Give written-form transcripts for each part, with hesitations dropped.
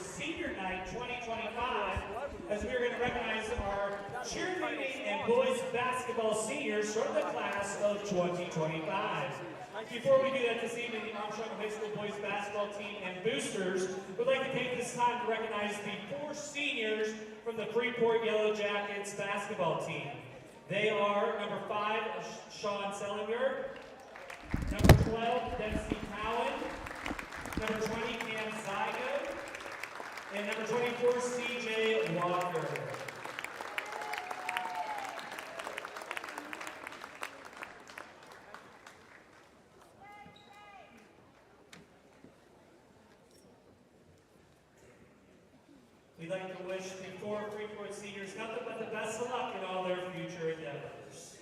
Senior Night 2025, as we are going to recognize our cheerleading and boys basketball seniors from the class of 2025. Before we do that this evening, the Armstrong High School boys basketball team and boosters would like to take this time to recognize the 4 seniors from the Freeport Yellowjackets basketball team. They are number 5, Sean Sellinger, number 12, Dempsey Cowan, number 20, Cam Zygo, and number 24, CJ Walker. We'd like to wish the 4 Freeport seniors nothing but the best of luck in all their future endeavors.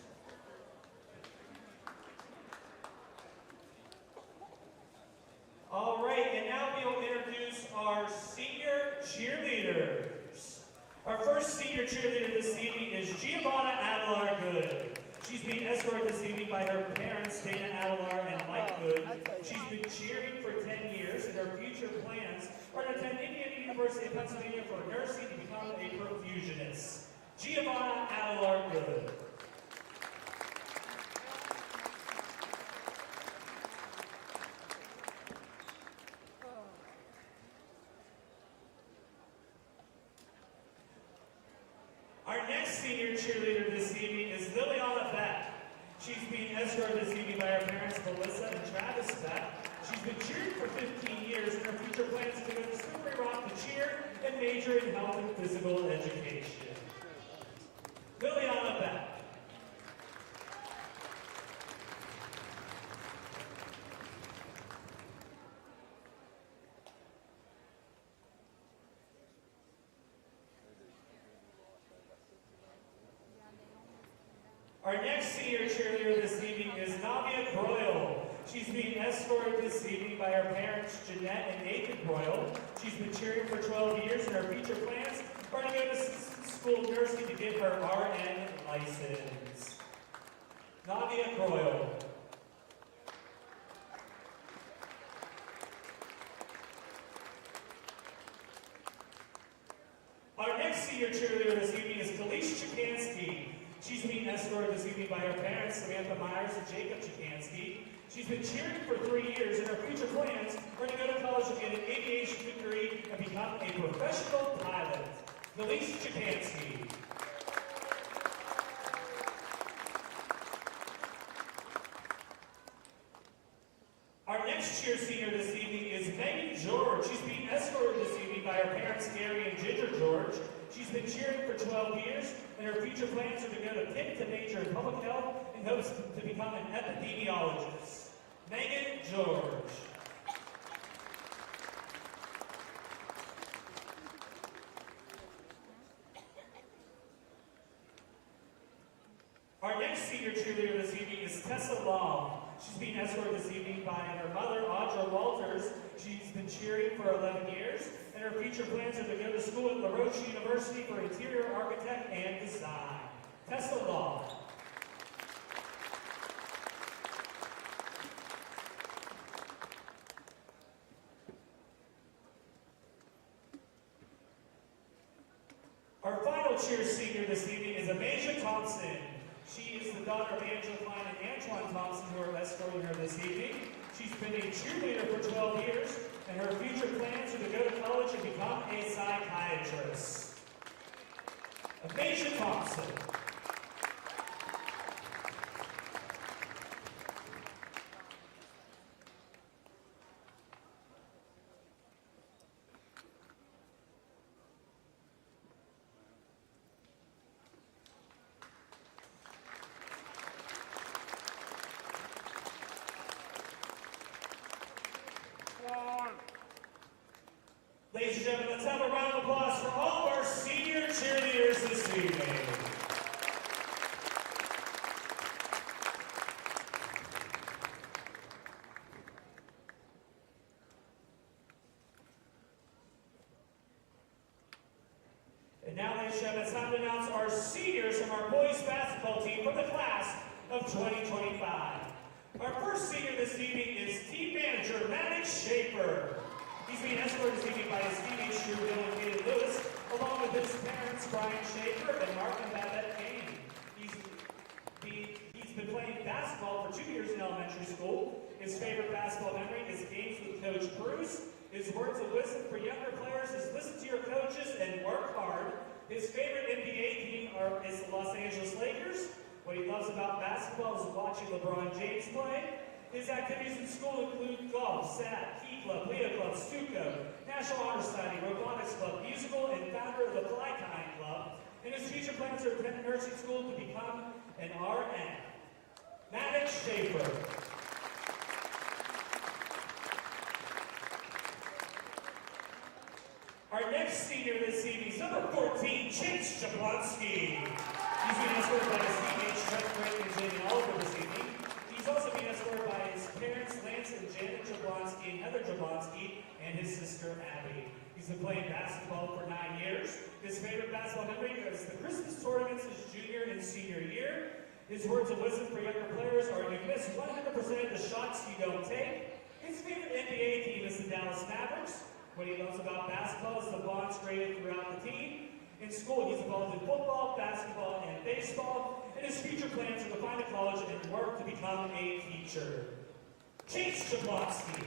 All right, and now we will introduce our senior cheerleaders. Our first senior cheerleader this evening is Giovanna Adelar Good. She's being escorted this evening by her parents, Dana Adelar and Mike Good. She's been cheering for 10 years, and her future plans are to attend Indiana University of Pennsylvania for nursing to become a perfusionist. Giovanna Adelar Good. Our next senior cheerleader this evening is Liliana Beck. She's being escorted this evening by her parents, Melissa and Travis Beck. She's been cheering for 15 years, and her future plans are to go to Slippery Rock to cheer and major in health and physical education. Liliana Beck. Our next senior cheerleader this evening is Navia Broyle. She's being escorted this evening by her parents, Jeanette and Nathan Broyle. She's been cheering for 12 years, and her future plans are to go to school nursing to get her RN license. Navia Broyle. Our next senior cheerleader this evening is Felicia Chikansky. She's being escorted this evening by her parents, Samantha Myers and Jacob Chikansky. She's been cheering for 3 years, and her future plans are to go to college to get an aviation degree and become a professional pilot. Felicia Chikansky. Our next cheer senior this evening is Megan George. She's being escorted this evening by her parents, Gary and Ginger George. She's been cheering for 12 years, and her future plans are to go to Pitt to major in public health and hopes to become an epidemiologist. Megan George. Our next senior cheerleader this evening is Tessa Long. She's being escorted this evening by her mother, Audra Walters. She's been cheering for 11 years, and her future plans are to go to school at La Roche University for interior architect and design. Tessa Long. Our final cheer senior this evening is Amasia Thompson. She is the daughter of Angela Klein and Antoine Thompson, who are escorting her this evening. She's been a cheerleader for 12 years, and her future plans are to go to college and become a psychiatrist. Amasia Thompson. Ladies and gentlemen, let's have a round of applause for all of our senior cheerleaders this evening. And now, ladies and gentlemen, it's time to announce our seniors from our boys basketball team from the class of 2025. Our first senior this evening is team manager Maddox Schaefer. He's being escorted this evening by his teammates Brian Schaefer, and Mark and Babette Kane. He's been playing basketball for 2 years in elementary school. His favorite basketball memory is games with Coach Bruce. His words of wisdom for younger players is listen to your coaches and work hard. His favorite NBA team is the Los Angeles Lakers. What he loves about basketball is watching LeBron James play. His activities in school include golf, SAT, Key Club, Leo Club, Stuco, National Honor Society, Robotics Club, musical, and founder of the Fly Tying Club. And his future plans are to attend nursing school to become an RN. Maddox Schaefer. Our next senior this evening is number 14, Chase Jablonski. He's being escorted by his teammates Trent Frank and Jamie Oliver this evening. He's also being escorted by his parents, Lance and Janet Jablonski, and Heather Jablonski, and his sister, Abby. He's been playing basketball for 9 years. His favorite basketball memory is the Christmas tournaments his junior and senior year. His words of wisdom for younger players are you miss 100% of the shots you don't take. His favorite NBA team is the Dallas Mavericks. What he loves about basketball is the bonds created throughout the team. In school, he's involved in football, basketball, and baseball. And his future plans are to find a college and work to become a teacher. Chase Jablonski.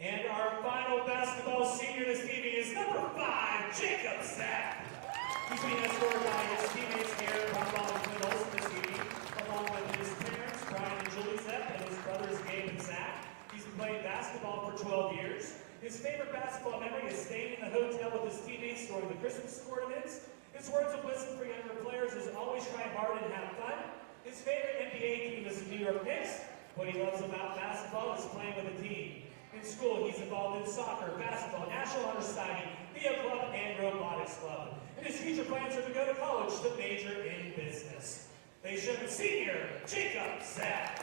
And our final basketball senior this evening is number 5, Jacob Sapp. He's being escorted by his teammates here, Rumbaugh and Quinn Olson this evening, along with his parents, Brian and Julie Zepp, and his brothers, Gabe and Zach. He's been playing basketball for 12 years. His favorite basketball memory is staying in the hotel with his teammates during the Christmas tournaments. His words of wisdom for younger players is always try hard and have fun. His favorite NBA team is the New York Knicks. What he loves about basketball is playing with a team. In school, he's involved in soccer, basketball, National Honor Society, Theo Club, and Robotics Club. And his future plans are to go to college to major in business. They show senior Jacob Sapp.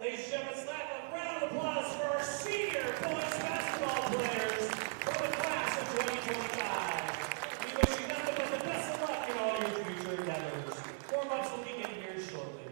Ladies and gentlemen, let's have a round of applause for our senior boys basketball players from the class of 2025. We wish you nothing but the best of luck in all your future endeavors. Warm-ups will begin here shortly.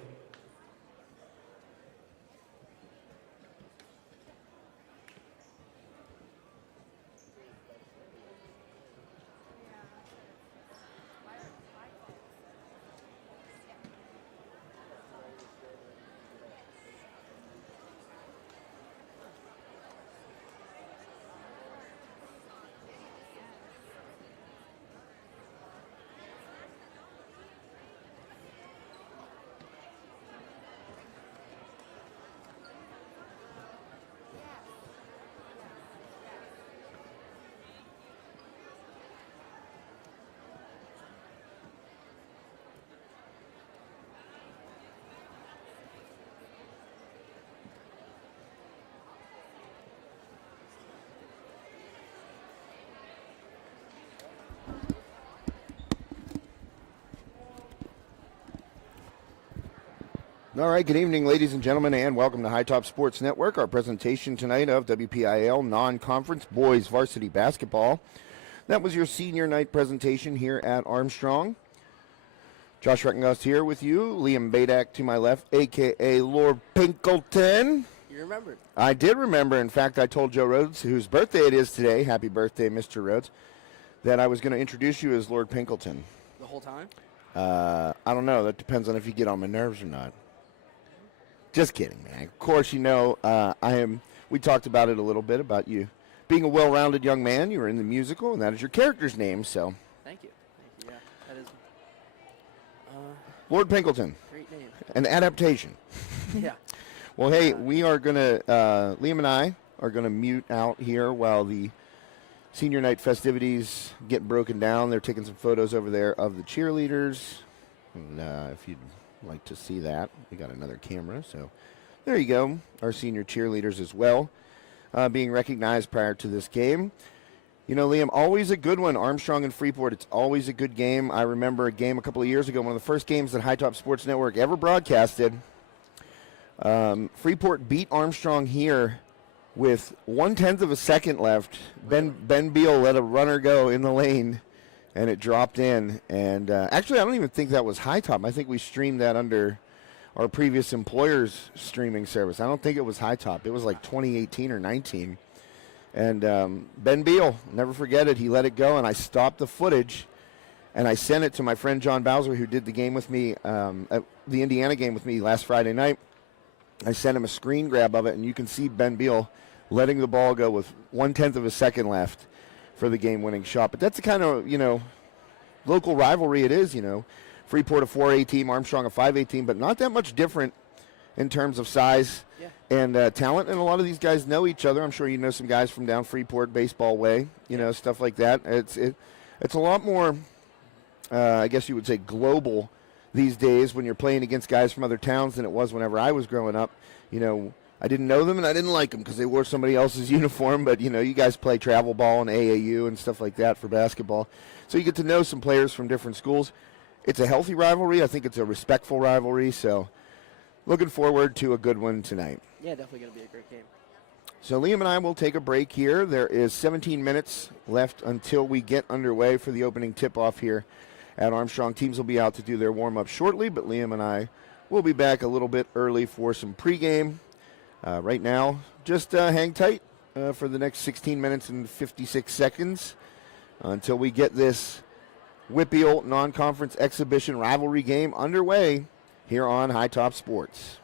All right, good evening, ladies and gentlemen, and welcome to High Top Sports Network. Our presentation tonight of WPIAL non-conference boys varsity basketball. That was your senior night presentation here at Armstrong. Josh Reckengust here with you. Liam Badak to my left, a.k.a. Lord Pinkleton. You remembered. I did remember. In fact, I told Joe Rhodes, whose birthday it is today, happy birthday, Mr. Rhodes, that I was going to introduce you as Lord Pinkleton. The whole time? I don't know. That depends on if you get on my nerves or not. Just kidding, man. Of course, you know, we talked about it a little bit, about you being a well-rounded young man. You were in the musical, and that is your character's name, so. Thank you. Yeah, that is. Lord Pinkleton. Great name. An adaptation. Yeah. Well, hey, we are going to, Liam and I are going to mute out here while the senior night festivities get broken down. They're taking some photos over there of the cheerleaders. And if you'd like to see that, we got another camera, so there you go. Our senior cheerleaders as well being recognized prior to this game. You know, Liam, always a good one. Armstrong and Freeport, it's always a good game. I remember a game a couple of years ago, one of the first games that High Top Sports Network ever broadcasted. Freeport beat Armstrong here with 1/10 of a second left. Ben Beal let a runner go in the lane, and it dropped in. And actually, I don't even think that was High Top. I think we streamed that under our previous employer's streaming service. I don't think it was High Top. It was like 2018 or 19. And Ben Beal, never forget it, he let it go, and I stopped the footage, and I sent it to my friend John Bowser, who did the game with me, at the Indiana game with me last Friday night. I sent him a screen grab of it, and you can see Ben Beal letting the ball go with 1/10 of a second left for the game-winning shot. But that's the kind of, local rivalry it is, Freeport a 4A team, Armstrong a 5A team, but not that much different in terms of size and talent. And a lot of these guys know each other. I'm sure you know some guys from down Freeport baseball way, stuff like that. It's a lot more, I guess you would say, global these days when you're playing against guys from other towns than it was whenever I was growing up. I didn't know them and I didn't like them because they wore somebody else's uniform, but, you guys play travel ball and AAU and stuff like that for basketball. So you get to know some players from different schools. It's a healthy rivalry. I think it's a respectful rivalry, so looking forward to a good one tonight. Yeah, definitely going to be a great game. So Liam and I will take a break here. There is 17 minutes left until we get underway for the opening tip-off here at Armstrong. Teams will be out to do their warm-up shortly, but Liam and I will be back a little bit early for some pregame. Right now, just hang tight for the next 16 minutes and 56 seconds until we get this WPIAL non-conference exhibition rivalry game underway here on High Top Sports.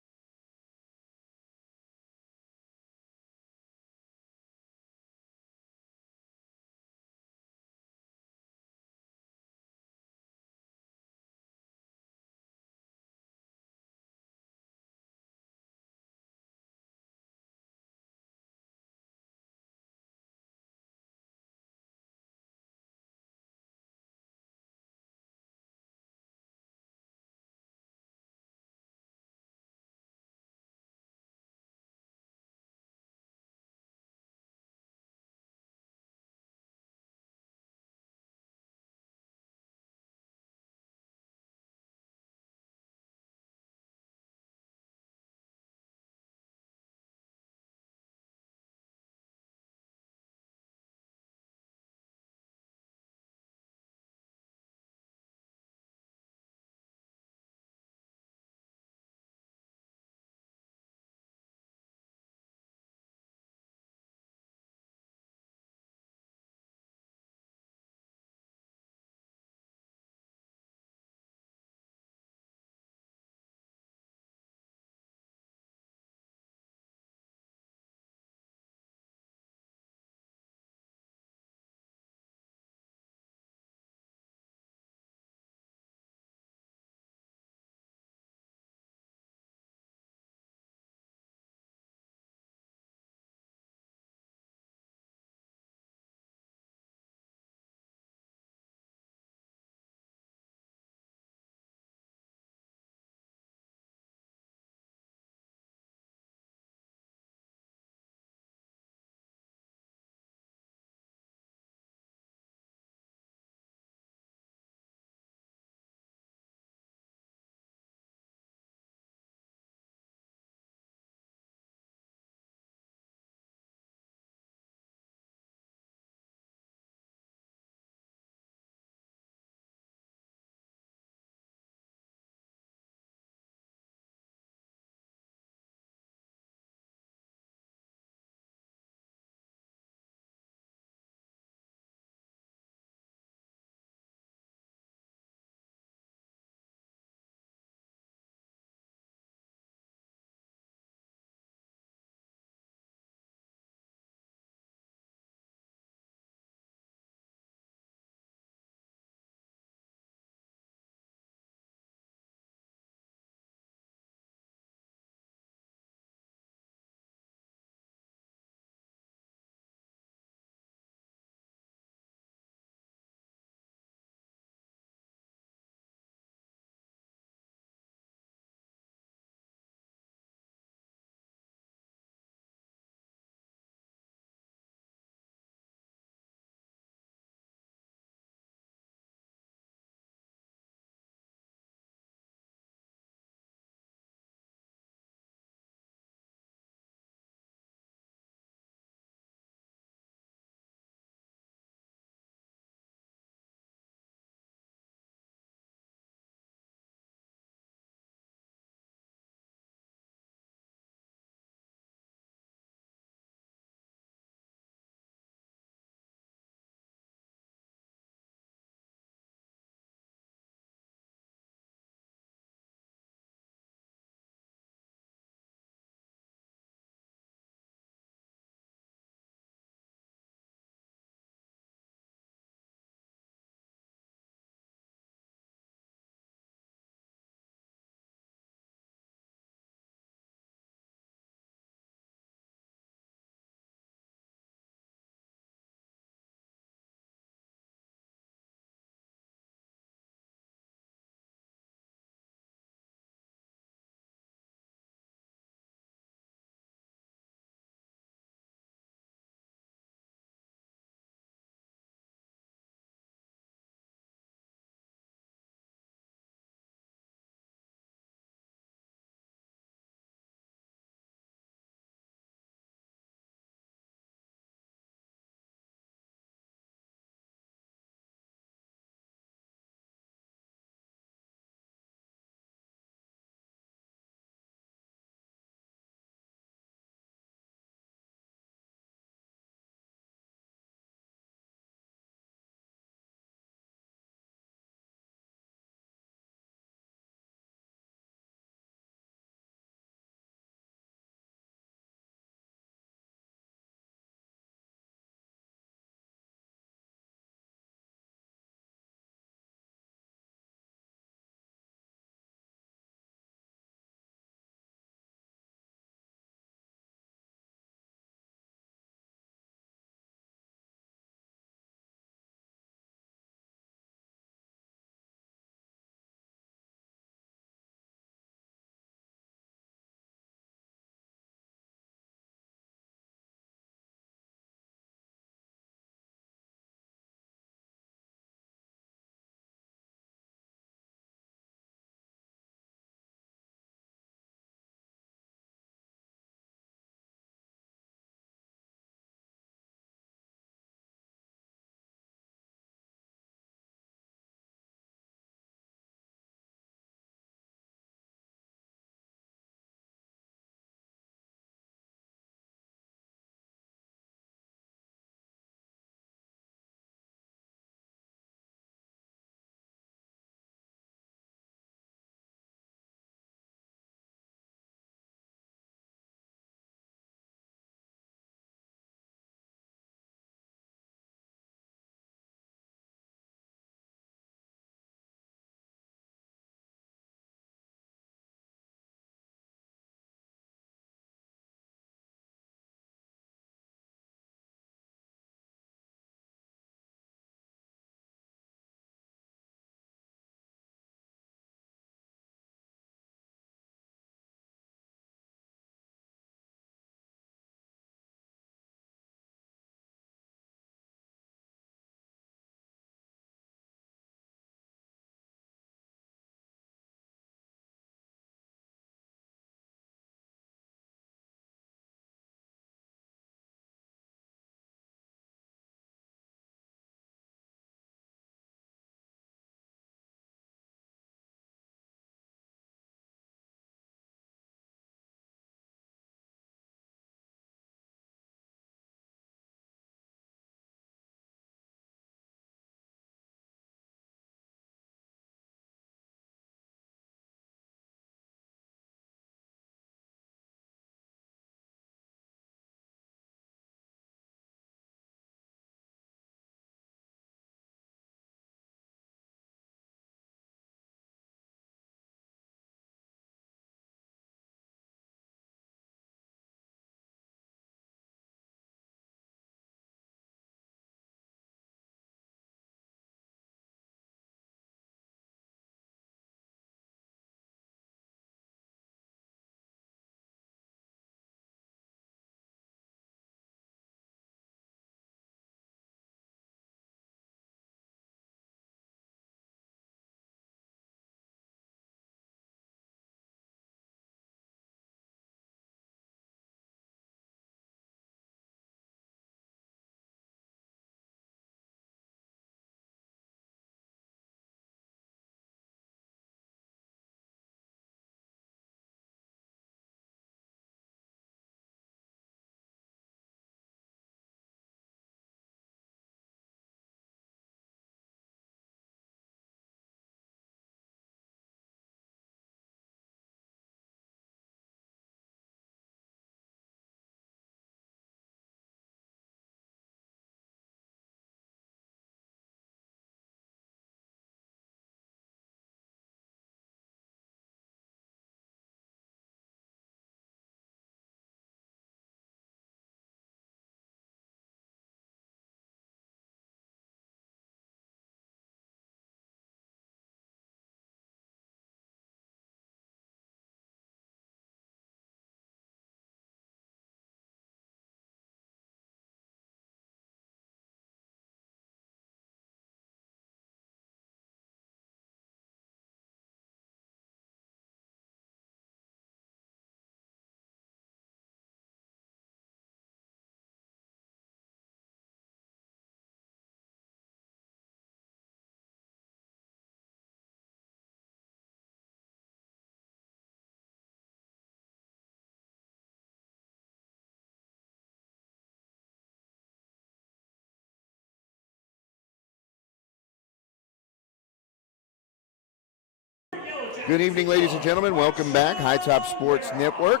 Good evening, ladies and gentlemen. Welcome back. High Top Sports Network.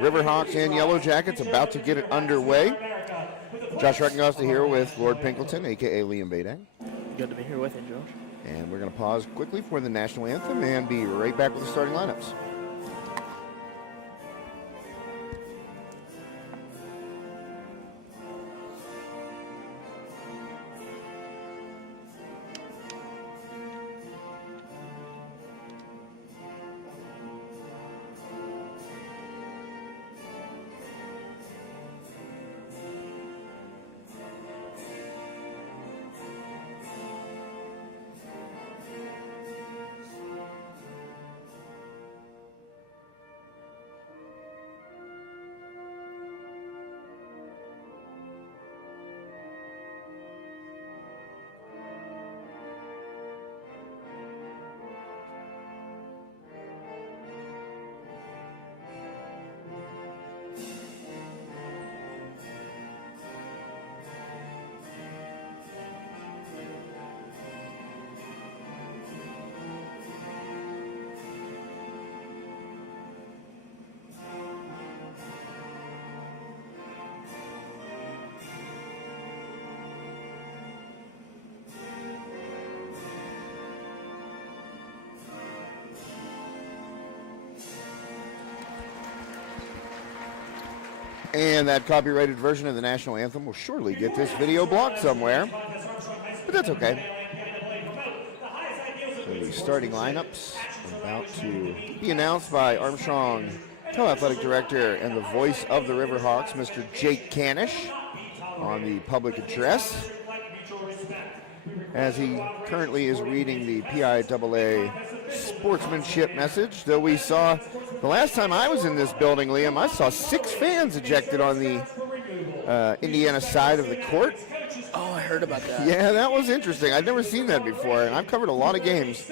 Riverhawks and Yellowjackets about to get it underway. Josh Reckengosta here with Lord Pinkleton, a.k.a. Liam Badak. Good to be here with you, Josh. And we're going to pause quickly for the national anthem and be right back with the starting lineups. And that copyrighted version of the national anthem will surely get this video blocked somewhere, but that's okay. So the starting lineups are about to be announced by Armstrong, co-athletic director and the voice of the Riverhawks, Mr. Jake Canish, on the public address, as he currently is reading the PIAA sportsmanship message. Though we saw, the last time I was in this building, Liam, I saw 6 fans ejected on the Indiana side of the court. Oh, I heard about that. Yeah, that was interesting. I'd never seen that before, and I've covered a lot of games.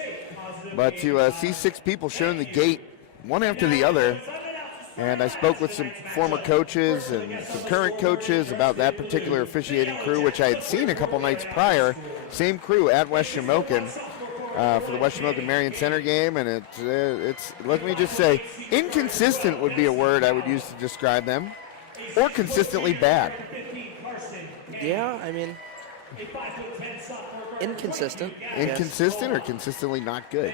But to see 6 people shown the gate, one after the other, and I spoke with some former coaches and some current coaches about that particular officiating crew, which I had seen a couple nights prior. Same crew at West Shamokin for the West Shamokin Marion Center game, and it's let me just say, inconsistent would be a word I would use to describe them, or consistently bad. Yeah, I mean, inconsistent. Inconsistent or consistently not good.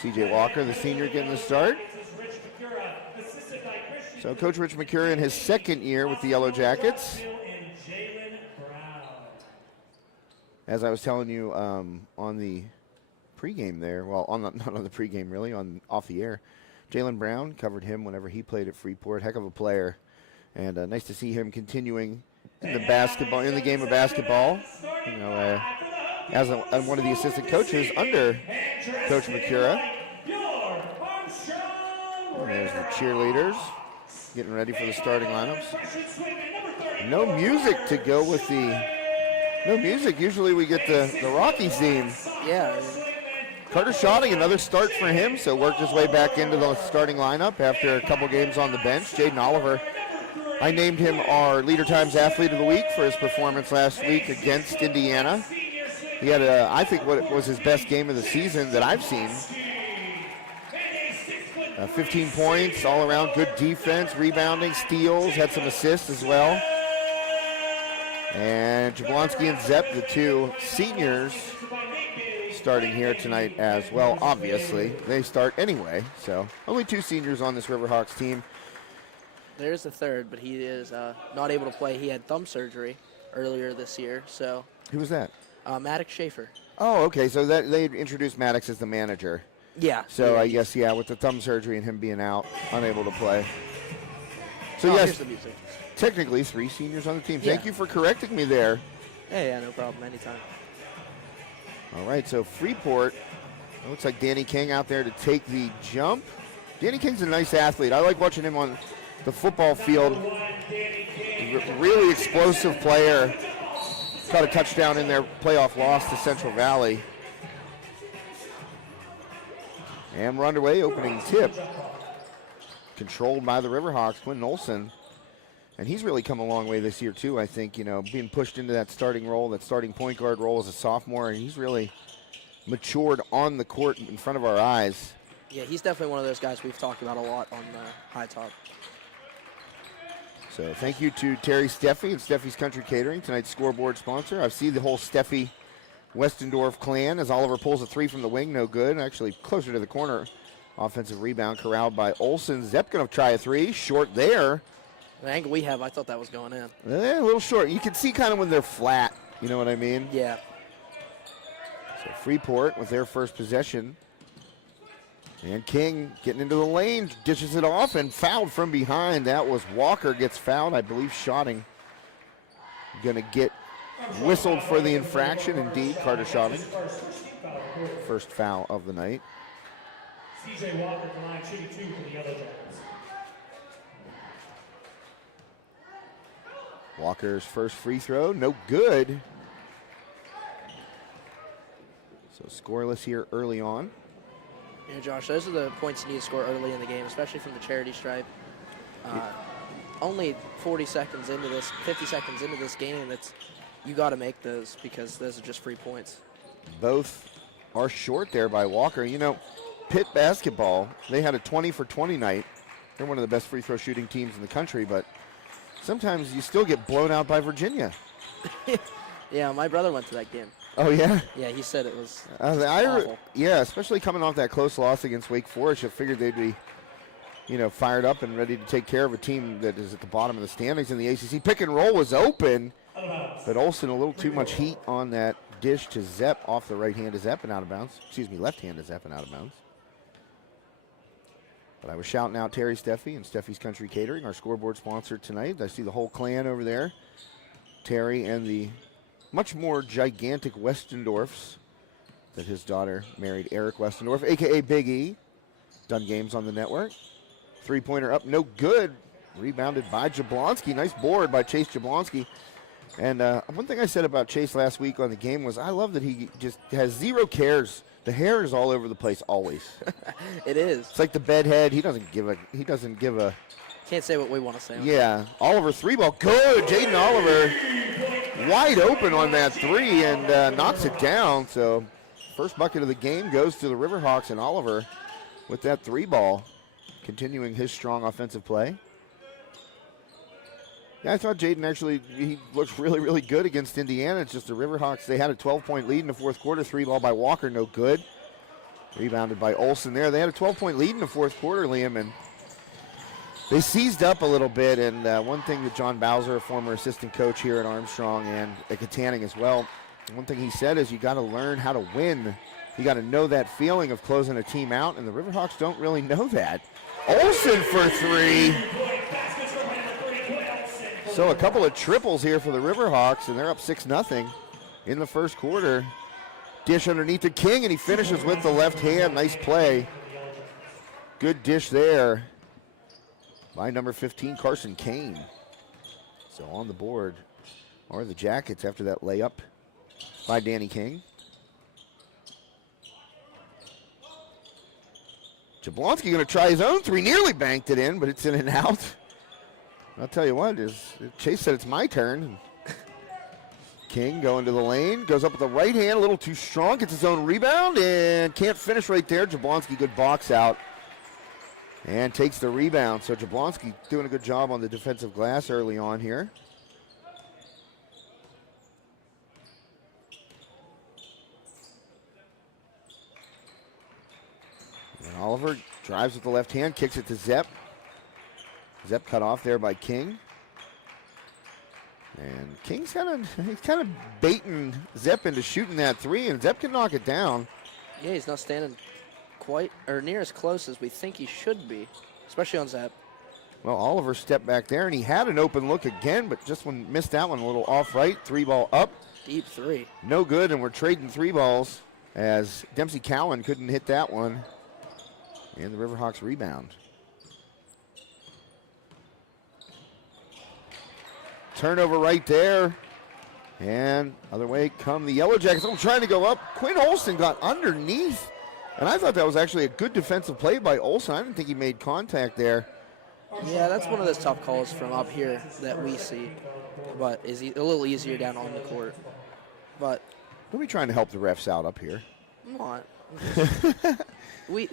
CJ Walker, the senior, getting the start. So Coach Rich McCurry in his second year with the Yellowjackets. As I was telling you on the pregame there, well, not on the pregame really, off the air, Jalen Brown covered him whenever he played at Freeport. Heck of a player, and nice to see him continuing in the game of basketball. You know, as one of the assistant coaches under Coach McCurry. And there's the cheerleaders getting ready for the starting lineups. No music to go with the. No music. Usually we get the Rocky theme. Yeah. Carter Schotting, another start for him, so worked his way back into the starting lineup after a couple games on the bench. Jaden Oliver, I named him our Leader Times Athlete of the Week for his performance last week against Indiana. He had, I think, what was his best game of the season that I've seen. 15 points, all around good defense, rebounding, steals, had some assists as well. And Jablonski and Zepp, the 2 seniors, starting here tonight as well. Obviously, they start anyway, so only 2 seniors on this Riverhawks team. There's the third, but he is not able to play. He had thumb surgery earlier this year, so. Who was that? Maddox Schaefer. Oh, okay, so they introduced Maddox as the manager. Yeah. So yeah, I guess, yeah, with the thumb surgery and him being out, unable to play. So here's yes, the music. technically 3 seniors on the team. Thank Yeah. you for correcting me there. Yeah, no problem, anytime. All right, so Freeport, it looks like Danny King out there to take the jump. Danny King's a nice athlete. I like watching him on the football field. Really explosive player. Caught a touchdown in their playoff loss to Central Valley. And we're underway, opening tip. Controlled by the Riverhawks, Quinn Olson. And he's really come a long way this year, too, I think, being pushed into that starting role, that starting point guard role as a sophomore. And he's really matured on the court in front of our eyes. Yeah, he's definitely one of those guys we've talked about a lot on High Top. So thank you to Terry Steffy and Steffi's Country Catering, tonight's scoreboard sponsor. I see the whole Steffi Westendorf clan as Oliver pulls a three from the wing, no good. Actually closer to the corner. Offensive rebound corralled by Olsen. Zepp going to try a three, short there. The angle we have, I thought that was going in. A little short. You can see kind of when they're flat, you know what I mean? Yeah. So Freeport with their first possession. And King getting into the lane, dishes it off and fouled from behind. That was Walker gets fouled, I believe Schotting. Going to get whistled for the infraction, indeed, Carter Schotting. First foul of the night. CJ Walker to line shooting 2 for the Yellowjackets. Walker's first free throw, no good. So scoreless here early on. Yeah, Josh, those are the points you need to score early in the game, especially from the charity stripe. Only 40 seconds into this, 50 seconds into this game, you got to make those because those are just free points. Both are short there by Walker. Pitt basketball, they had a 20 for 20 night. They're one of the best free throw shooting teams in the country, but sometimes you still get blown out by Virginia. Yeah, my brother went to that game. Oh, yeah? Yeah, he said it was awful. Yeah, especially coming off that close loss against Wake Forest. You figured they'd be, fired up and ready to take care of a team that is at the bottom of the standings in the ACC. Pick and roll was open, but Olsen a little too much heat on that dish to Zepp off the right hand to Zepp and out of bounds. Excuse me, left hand to Zepp and out of bounds. But I was shouting out Terry Steffi and Steffi's Country Catering, our scoreboard sponsor tonight. I see the whole clan over there. Terry and the much more gigantic Westendorfs that his daughter married Eric Westendorf, a.k.a. Big E. Done games on the network. Three-pointer up, no good. Rebounded by Jablonski. Nice board by Chase Jablonski. And one thing I said about Chase last week on the game was I love that he just has zero cares. The hair is all over the place always. It is. It's like the bedhead. He doesn't give a. Can't say what we want to say. Yeah. Oliver three ball. Good. Jaden Oliver wide open on that three and knocks it down. So first bucket of the game goes to the Riverhawks, and Oliver with that three ball continuing his strong offensive play. Yeah, I thought Jaden he looked really, really good against Indiana. It's just the Riverhawks, they had a 12-point lead in the fourth quarter. Three ball by Walker, no good. Rebounded by Olsen there. They had a 12-point lead in the fourth quarter, Liam, and they seized up a little bit. And one thing that John Bowser, a former assistant coach here at Armstrong and at Catering as well, one thing he said is you got to learn how to win. You got to know that feeling of closing a team out, and the Riverhawks don't really know that. Olsen for three. So a couple of triples here for the Riverhawks, and they're up 6-0 in the first quarter. Dish underneath to King, and he finishes with the left hand. Nice play. Good dish there by number 15, Carson Kane. So on the board are the Jackets after that layup by Danny King. Jablonski going to try his own three. Nearly banked it in, but it's in and out. I'll tell you what, Chase said it's my turn. King going to the lane, goes up with the right hand, a little too strong, gets his own rebound, and can't finish right there. Jablonski, good box out, and takes the rebound. So Jablonski doing a good job on the defensive glass early on here. And Oliver drives with the left hand, kicks it to Zepp. Zepp cut off there by King. And King's kind of baiting Zepp into shooting that three, and Zepp can knock it down. Yeah, he's not standing quite or near as close as we think he should be, especially on Zepp. Well, Oliver stepped back there, and he had an open look again, but just missed that one a little off right. Three ball up. Deep three. No good, and we're trading three balls as Dempsey Cowan couldn't hit that one. And the Riverhawks rebound. Turnover right there. And other way come the Yellowjackets. I'm trying to go up. Quinn Olsen got underneath. And I thought that was actually a good defensive play by Olsen. I didn't think he made contact there. Yeah, that's one of those tough calls from up here that we see, but is a little easier down on the court. But Don't be trying to help the refs out up here. come on.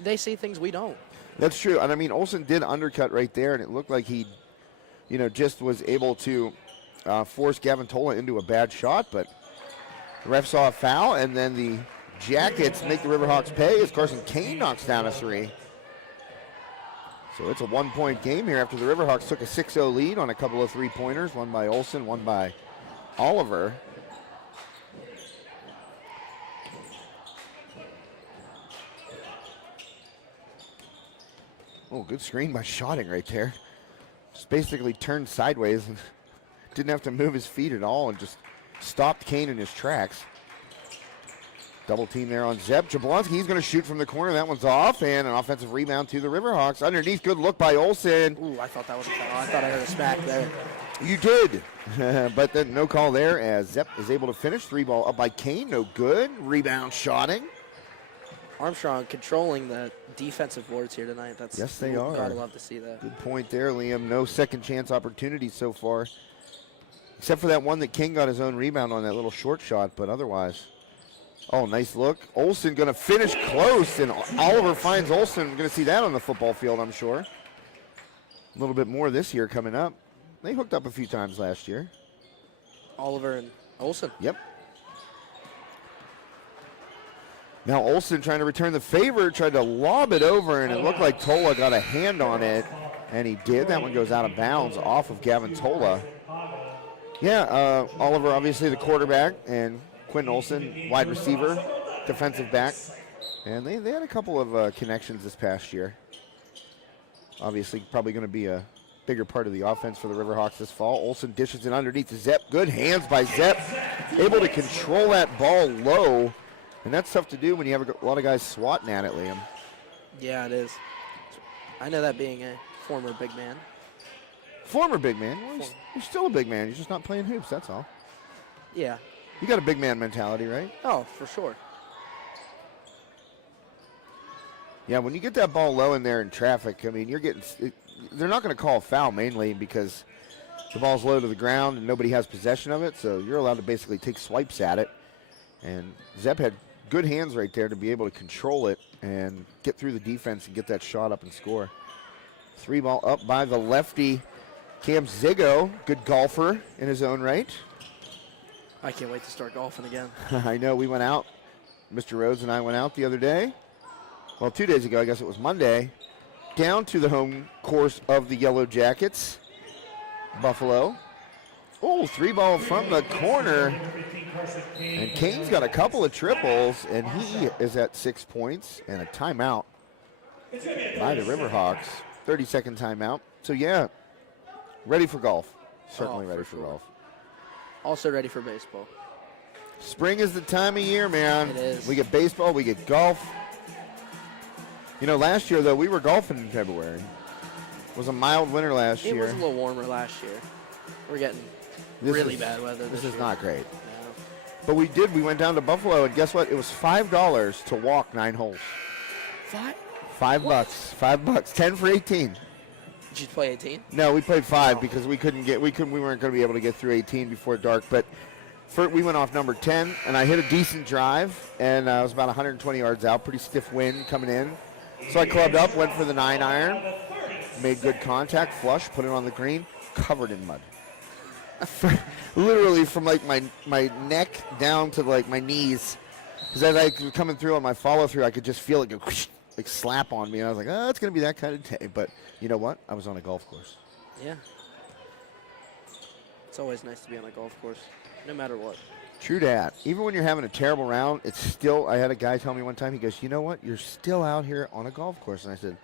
They see things we don't. That's true. And I mean, Olsen did undercut right there, and it looked like he, just was able to force Gaventola into a bad shot, but the ref saw a foul, and then the Jackets make the Riverhawks pay as Carson Kane knocks down a three. So it's a one-point game here after the Riverhawks took a 6-0 lead on a couple of three-pointers, one by Olsen, one by Oliver. Oh, good screen by Schotting right there. Just basically turned sideways and didn't have to move his feet at all and just stopped Kane in his tracks. Double team there on Zeb. Jablonski, he's going to shoot from the corner. That one's off, and an offensive rebound to the Riverhawks. Underneath, good look by Olsen. Ooh, I thought that was a foul. I thought I heard a smack there. You did, but then no call there as Zep is able to finish. Three ball up by Kane, no good. Rebound Schotting. Armstrong controlling the defensive boards here tonight. Yes, they are. Gotta love to see that. Good point there, Liam. No second chance opportunities so far, except for that one that King got his own rebound on, that little short shot, but otherwise. Oh, nice look. Olsen going to finish close, and Oliver finds Olsen. We're going to see that on the football field, I'm sure. A little bit more this year coming up. They hooked up a few times last year. Oliver and Olsen. Yep. Now Olsen trying to return the favor, tried to lob it over, and it looked like Tola got a hand on it, and he did. That one goes out of bounds off of Gavin Tola. Yeah, Oliver obviously the quarterback, and Quinn Olsen, wide receiver, defensive back. And they had a couple of connections this past year. Obviously probably going to be a bigger part of the offense for the Riverhawks this fall. Olsen dishes it underneath to Zepp. Good hands by Zepp. Able to control that ball low. And that's tough to do when you have a lot of guys swatting at it, Liam. Yeah, it is. I know that being a former big man. Former big man? Well, you're still a big man. You're just not playing hoops, that's all. Yeah. You got a big man mentality, right? Oh, for sure. Yeah, when you get that ball low in there in traffic, I mean, they're not going to call a foul mainly because the ball's low to the ground and nobody has possession of it, so you're allowed to basically take swipes at it. And Zepp had good hands right there to be able to control it and get through the defense and get that shot up and score. Three ball up by the lefty, Cam Ziggo, good golfer in his own right. I can't wait to start golfing again. I know, we went out. Mr. Rhodes and I went out the other day. Well, 2 days ago, I guess it was Monday, down to the home course of the Yellowjackets, Buffalo. Oh, three ball from the corner. And Kane's got a couple of triples, and he is at 6 points and a timeout by the Riverhawks. 30-second timeout. So, yeah, ready for golf. Certainly ready for golf. Also ready for baseball. Spring is the time of year, man. It is. We get baseball, we get golf. You know, last year, though, we were golfing in February. It was a mild winter last year. It was a little warmer last year. We're getting really bad weather this year. This is not great. No. But we went down to Buffalo, and guess what? It was $5 to walk 9 holes. $5 bucks. $5. 10 for 18. Did you play 18? No, we played 5 because we weren't going to be able to get through 18 before dark. But we went off number 10, and I hit a decent drive, and I was about 120 yards out. Pretty stiff wind coming in. So I clubbed up, went for the 9-iron, made good contact, flush, put it on the green, covered in mud. Literally from like my neck down to like my knees. Because as I was coming through on my follow through, I could just feel it go like slap on me. And I was like, oh, it's going to be that kind of day. But you know what? I was on a golf course. Yeah. It's always nice to be on a golf course, no matter what. True that. Even when you're having a terrible round, it's still, I had a guy tell me one time, he goes, you know what? You're still out here on a golf course. And I said,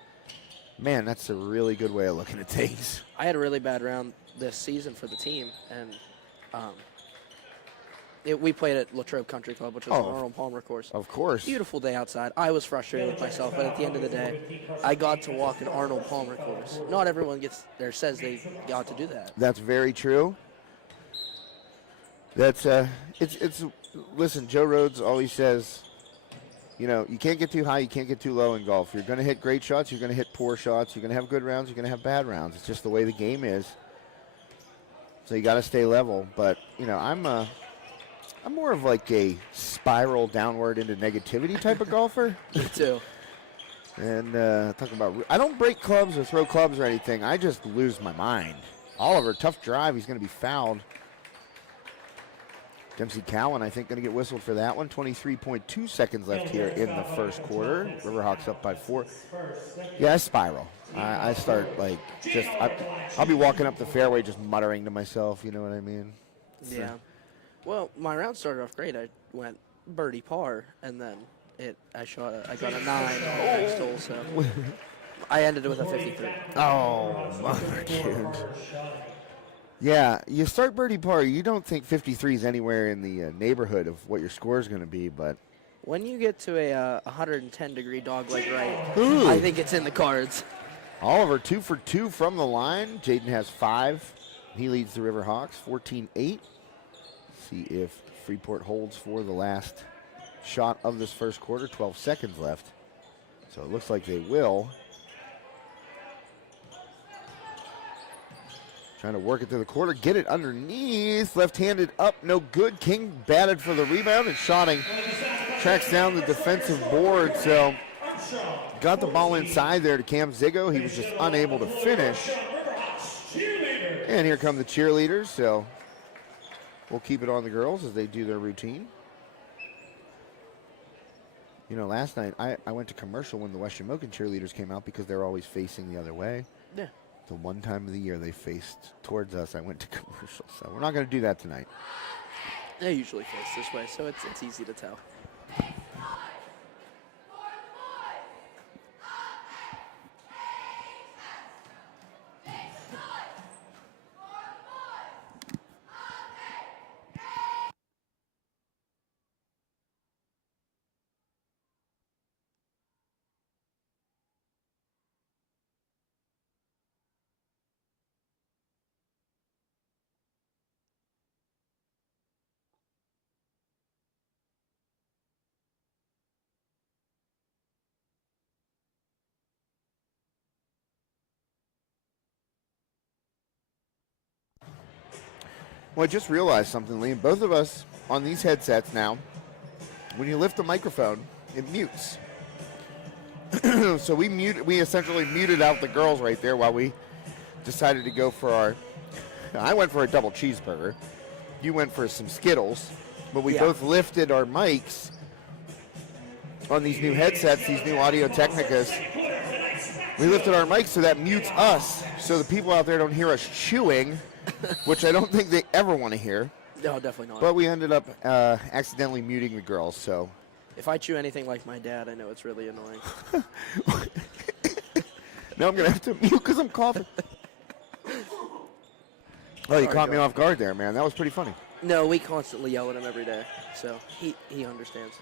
man, that's a really good way of looking at things. I had a really bad round this season for the team, and we played at Latrobe Country Club, which was an Arnold Palmer course. Of course. Beautiful day outside. I was frustrated with myself, but at the end of the day, I got to walk an Arnold Palmer course. Not everyone says they got to do that. That's very true. That's it's listen, Joe Rhodes always says You know, you can't get too high, you can't get too low in golf. You're going to hit great shots, you're going to hit poor shots, you're going to have good rounds, you're going to have bad rounds. It's just the way the game is. So you got to stay level. But, you know, I'm more of like a spiral downward into negativity type of golfer. Me too. And talking about, I don't break clubs or throw clubs or anything. I just lose my mind. Oliver, tough drive. He's going to be fouled. Dempsey Cowan, I think, going to get whistled for that one. 23.2 seconds left here in the first quarter. Riverhawks up by 4. Yeah, I spiral. I start, like, I'll be walking up the fairway just muttering to myself, you know what I mean? Yeah. Well, my round started off great. I went birdie par, and then I got a 9 on the next hole, so I ended it with a 53. Oh, mother kid. Yeah, you start birdie par, you don't think 53 is anywhere in the neighborhood of what your score is going to be, but when you get to a 110-degree dogleg right, ooh. I think it's in the cards. Oliver 2 for 2 from the line. Jaden has 5. He leads the Riverhawks 14-8. See if Freeport holds for the last shot of this first quarter. 12 seconds left. So it looks like they will. Trying to work it to the quarter, get it underneath. Left-handed up, no good. King batted for the rebound, and Schotting tracks down the defensive board. So got the ball inside there to Cam Ziggo. He was just unable to finish. And here come the cheerleaders. So we'll keep it on the girls as they do their routine. You know, last night I went to commercial when the West Shamokin cheerleaders came out because they're always facing the other way. Yeah. The one time of the year they faced towards us, I went to commercial. So we're not going to do that tonight. They usually face this way, so it's easy to tell. Well, I just realized something, Liam. Both of us on these headsets now, when you lift the microphone, it mutes. So we essentially muted out the girls right there while we decided to go for I went for a double cheeseburger. You went for some Skittles, but we both lifted our mics on these new headsets, these new Audio Technicas. We lifted our mics so that mutes us, so the people out there don't hear us chewing, which I don't think they ever want to hear. No, definitely not. But we ended up accidentally muting the girls, so. If I chew anything like my dad, I know it's really annoying. Now I'm going to have to mute because I'm coughing. Oh, you caught me off guard there, man. That was pretty funny. No, we constantly yell at him every day, so he understands.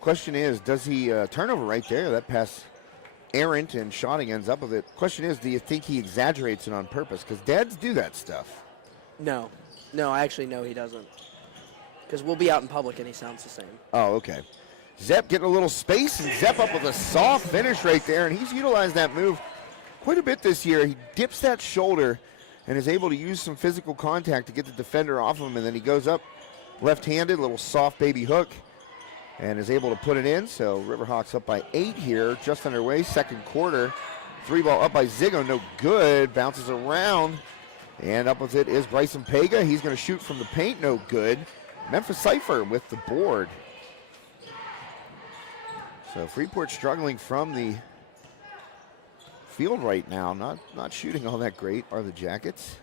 Question is, does he turnover right there? That pass errant and Schotting ends up with it. Question is, do you think he exaggerates it on purpose? Because dads do that stuff. No, I actually know he doesn't. Because we'll be out in public and he sounds the same. Oh, okay. Zepp getting a little space, and Zepp up with a soft finish right there, and he's utilized that move quite a bit this year. He dips that shoulder and is able to use some physical contact to get the defender off of him, and then he goes up left-handed, little soft baby hook, and is able to put it in. So Riverhawks up by 8 here, just underway, second quarter. 3-ball up by Ziggo, no good, bounces around, and up with it is Bryson Pega. He's going to shoot from the paint, no good. Memphis Cypher with the board. So Freeport struggling from the field right now, not shooting all that great are the Jackets.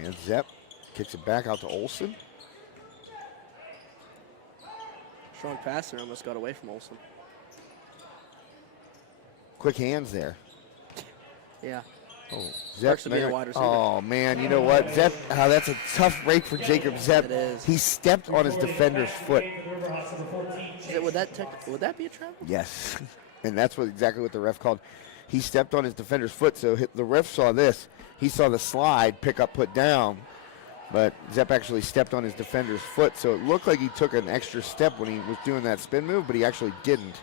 And Zepp kicks it back out to Olsen. Strong passer, almost got away from Olsen. Quick hands there. Yeah. Oh, Zepp. To be a wide receiver. Oh, man, you know what? Zepp, that's a tough break for Jacob Zepp. It is. He stepped on his defender's foot. Would that be a travel? Yes. And that's exactly what the ref called. He stepped on his defender's foot, so the ref saw this. He saw the slide, pick up, put down. but Zepp actually stepped on his defender's foot, so it looked like he took an extra step when he was doing that spin move, but he actually didn't.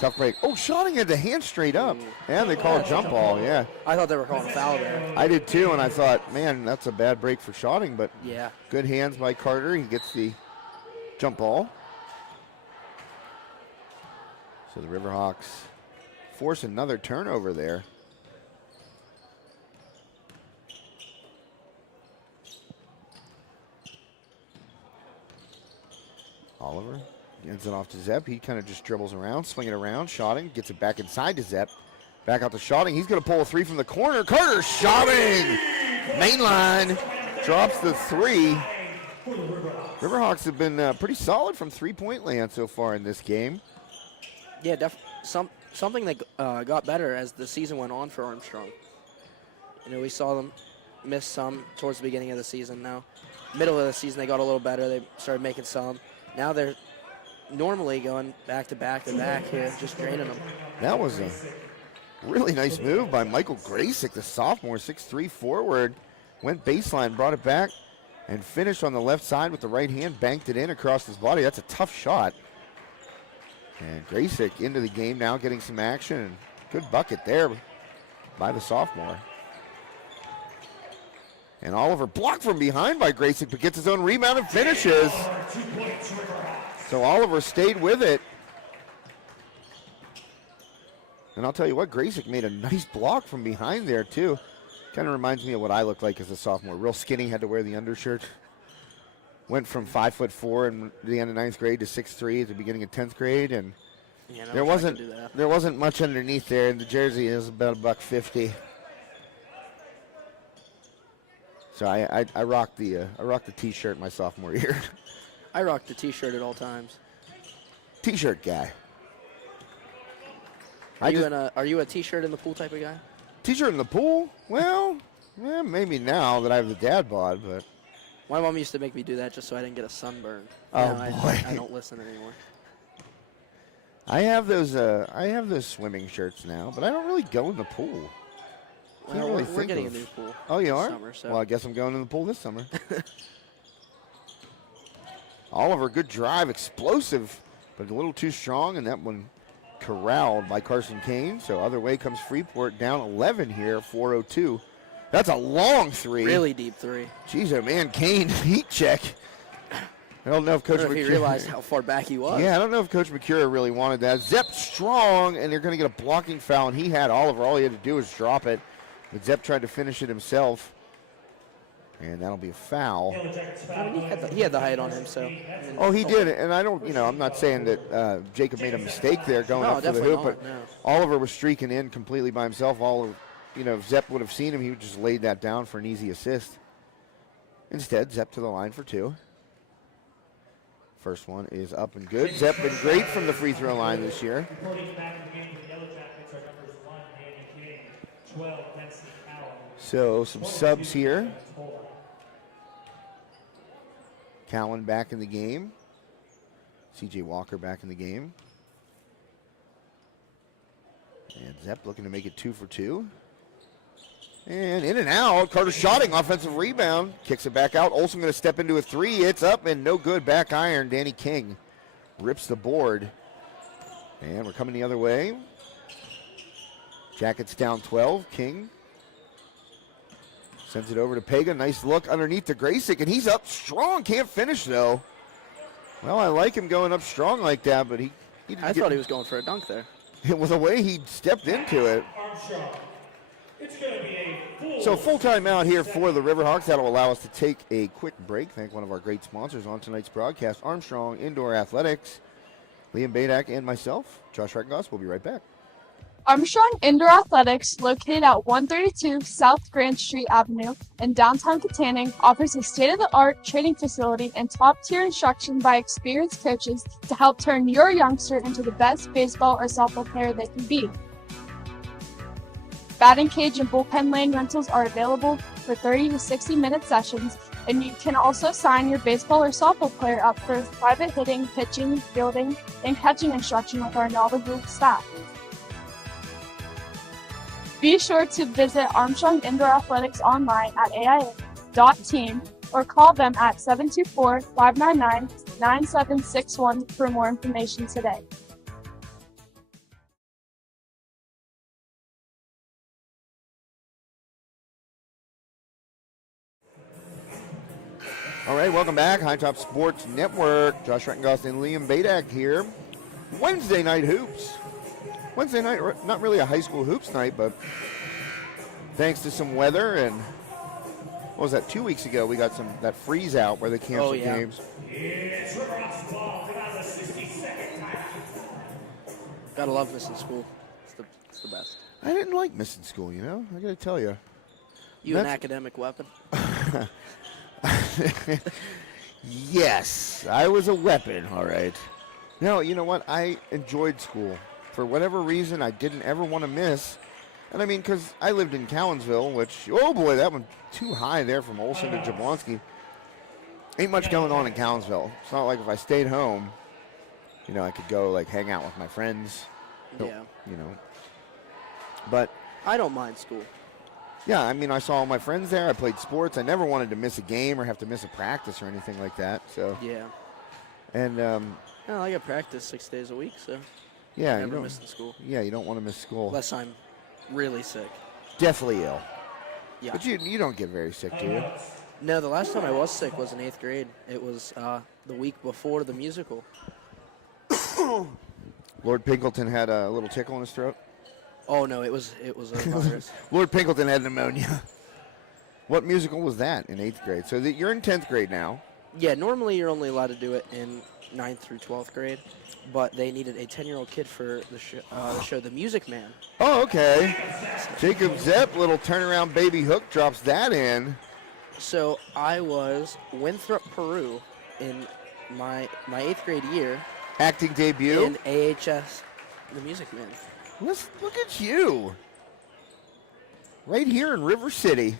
Tough break. Oh, Schotting had the hand straight up. And they call a jump ball, yeah. I thought they were calling a foul there. I did too, and I thought, man, that's a bad break for Schotting, but yeah, good hands by Carter. He gets the jump ball. So the Riverhawks force another turnover there. Oliver gets it off to Zepp. He kind of just dribbles around, swinging around. Schotting gets it back inside to Zepp. Back out to Schotting. He's going to pull a three from the corner. Carter Schotting! Main line. Drops the three. Riverhawks have been pretty solid from three-point land so far in this game. Yeah, something that got better as the season went on for Armstrong. You know, we saw them miss some towards the beginning of the season. Now, middle of the season, they got a little better. They started making some. Now they're normally going back to back here, just draining them. That was a really nice move by Michael Graysick, the sophomore, 6'3" forward. Went baseline, brought it back, and finished on the left side with the right hand, banked it in across his body. That's a tough shot. And Graysick into the game now, getting some action. And good bucket there by the sophomore. And Oliver blocked from behind by Graysick, but gets his own rebound and finishes. So Oliver stayed with it. And I'll tell you what, Graysick made a nice block from behind there, too. Kind of reminds me of what I looked like as a sophomore. Real skinny, had to wear the undershirt. Went from 5'4" in the end of 9th grade to 6'3" at the beginning of 10th grade. And yeah, there wasn't much underneath there. And the jersey is about $1.50. So I rocked the T-shirt my sophomore year. I rocked the T-shirt at all times. T-shirt guy. Are you a T-shirt in the pool type of guy? T-shirt in the pool? Well, maybe now that I have the dad bod, but my mom used to make me do that just so I didn't get a sunburn. Oh, boy. I don't listen anymore. I have those swimming shirts now, but I don't really go in the pool. Well, we're getting a new pool. Oh, you are? Summer, so. Well, I guess I'm going in the pool this summer. Oliver, good drive, explosive, but a little too strong, and that one corralled by Carson Kane. So other way comes Freeport, down 11 here, 4:02. That's a long three. Really deep three. Jeez, oh man, Kane, heat check. I don't know if Coach McCura realized how far back he was. Yeah, I don't know if Coach McCura really wanted that. Zepp strong, and they're going to get a blocking foul, and he had Oliver. All he had to do was drop it. But Zepp tried to finish it himself. And that'll be a foul. I mean, he had the height on him, so. Oh, he did. And I don't, I'm not saying that Jacob made a mistake there going up for the hoop, but Oliver was streaking in completely by himself. If Zepp would have seen him, he would just laid that down for an easy assist. Instead, Zepp to the line for two. First one is up and good. Zepp been great from the free throw line this year. Reporting back in the game for the Yellowjackets are numbers 1, Danny King, 12, Benson Powell. So some subs here. Cowan back in the game. C.J. Walker back in the game. And Zepp looking to make it 2 for 2. And in and out. Carter Schotting, offensive rebound. Kicks it back out. Olsen going to step into a three. It's up and no good. Back iron. Danny King rips the board. And we're coming the other way. Jackets down 12. King sends it over to Pega. Nice look underneath to Graysick, and he's up strong. Can't finish, though. Well, I like him going up strong like that, but I thought he was going for a dunk there. It was the way he stepped into it. Armstrong. It's going to be a full timeout here for the Riverhawks. That'll allow us to take a quick break. Thank one of our great sponsors on tonight's broadcast, Armstrong Indoor Athletics. Liam Badak and myself, Josh Reckengoss, will be right back. Armstrong Indoor Athletics, located at 132 South Grand Street Avenue in downtown Catering, offers a state-of-the-art training facility and top-tier instruction by experienced coaches to help turn your youngster into the best baseball or softball player they can be. Batting cage and bullpen lane rentals are available for 30 to 60-minute sessions, and you can also sign your baseball or softball player up for private hitting, pitching, fielding, and catching instruction with our knowledgeable staff. Be sure to visit Armstrong Indoor Athletics online at aia.team or call them at 724-599-9761 for more information today. All right, welcome back. High Top Sports Network. Josh Rettengoss and Liam Badak here. Wednesday night hoops. Wednesday night, not really a high school hoops night, but thanks to some weather and what was that? 2 weeks ago, we got that freeze out where they canceled games. It's River ball. We got the 60-second timeout. Gotta love missing school. It's the best. I didn't like missing school, you know. I got to tell you. An academic weapon? Yes, I was a weapon, all right. No, you know what? I enjoyed school. For whatever reason, I didn't ever want to miss. And I mean, because I lived in Cowansville, which, oh boy, that one too high there from Olson to Jablonski. Ain't much going on in Cowansville. It's not like if I stayed home, you know, I could go, like, hang out with my friends. Yeah. You know. But I don't mind school. yeah, I mean, I saw all my friends there. I played sports. I never wanted to miss a game or have to miss a practice or anything like that. So Yeah. and Well, I got practice 6 days a week, so yeah, never missing school. Yeah, you don't want to miss school. Unless I'm really sick. Deathly ill. Yeah. But you don't get very sick, do you? No, the last time I was sick was in 8th grade. It was the week before the musical. Lord Pinkleton had a little tickle in his throat. Oh no, it was a virus. Lord Pinkleton had pneumonia. What musical was that in 8th grade? So you're in 10th grade now. Yeah, normally you're only allowed to do it in 9th through 12th grade, but they needed a 10-year-old kid for the show The Music Man. Oh, okay. Jacob Zepp, little turnaround baby hook, drops that in. So I was Winthrop, Peru in my 8th grade year. Acting debut. In AHS, The Music Man. Look at you. Right here in River City.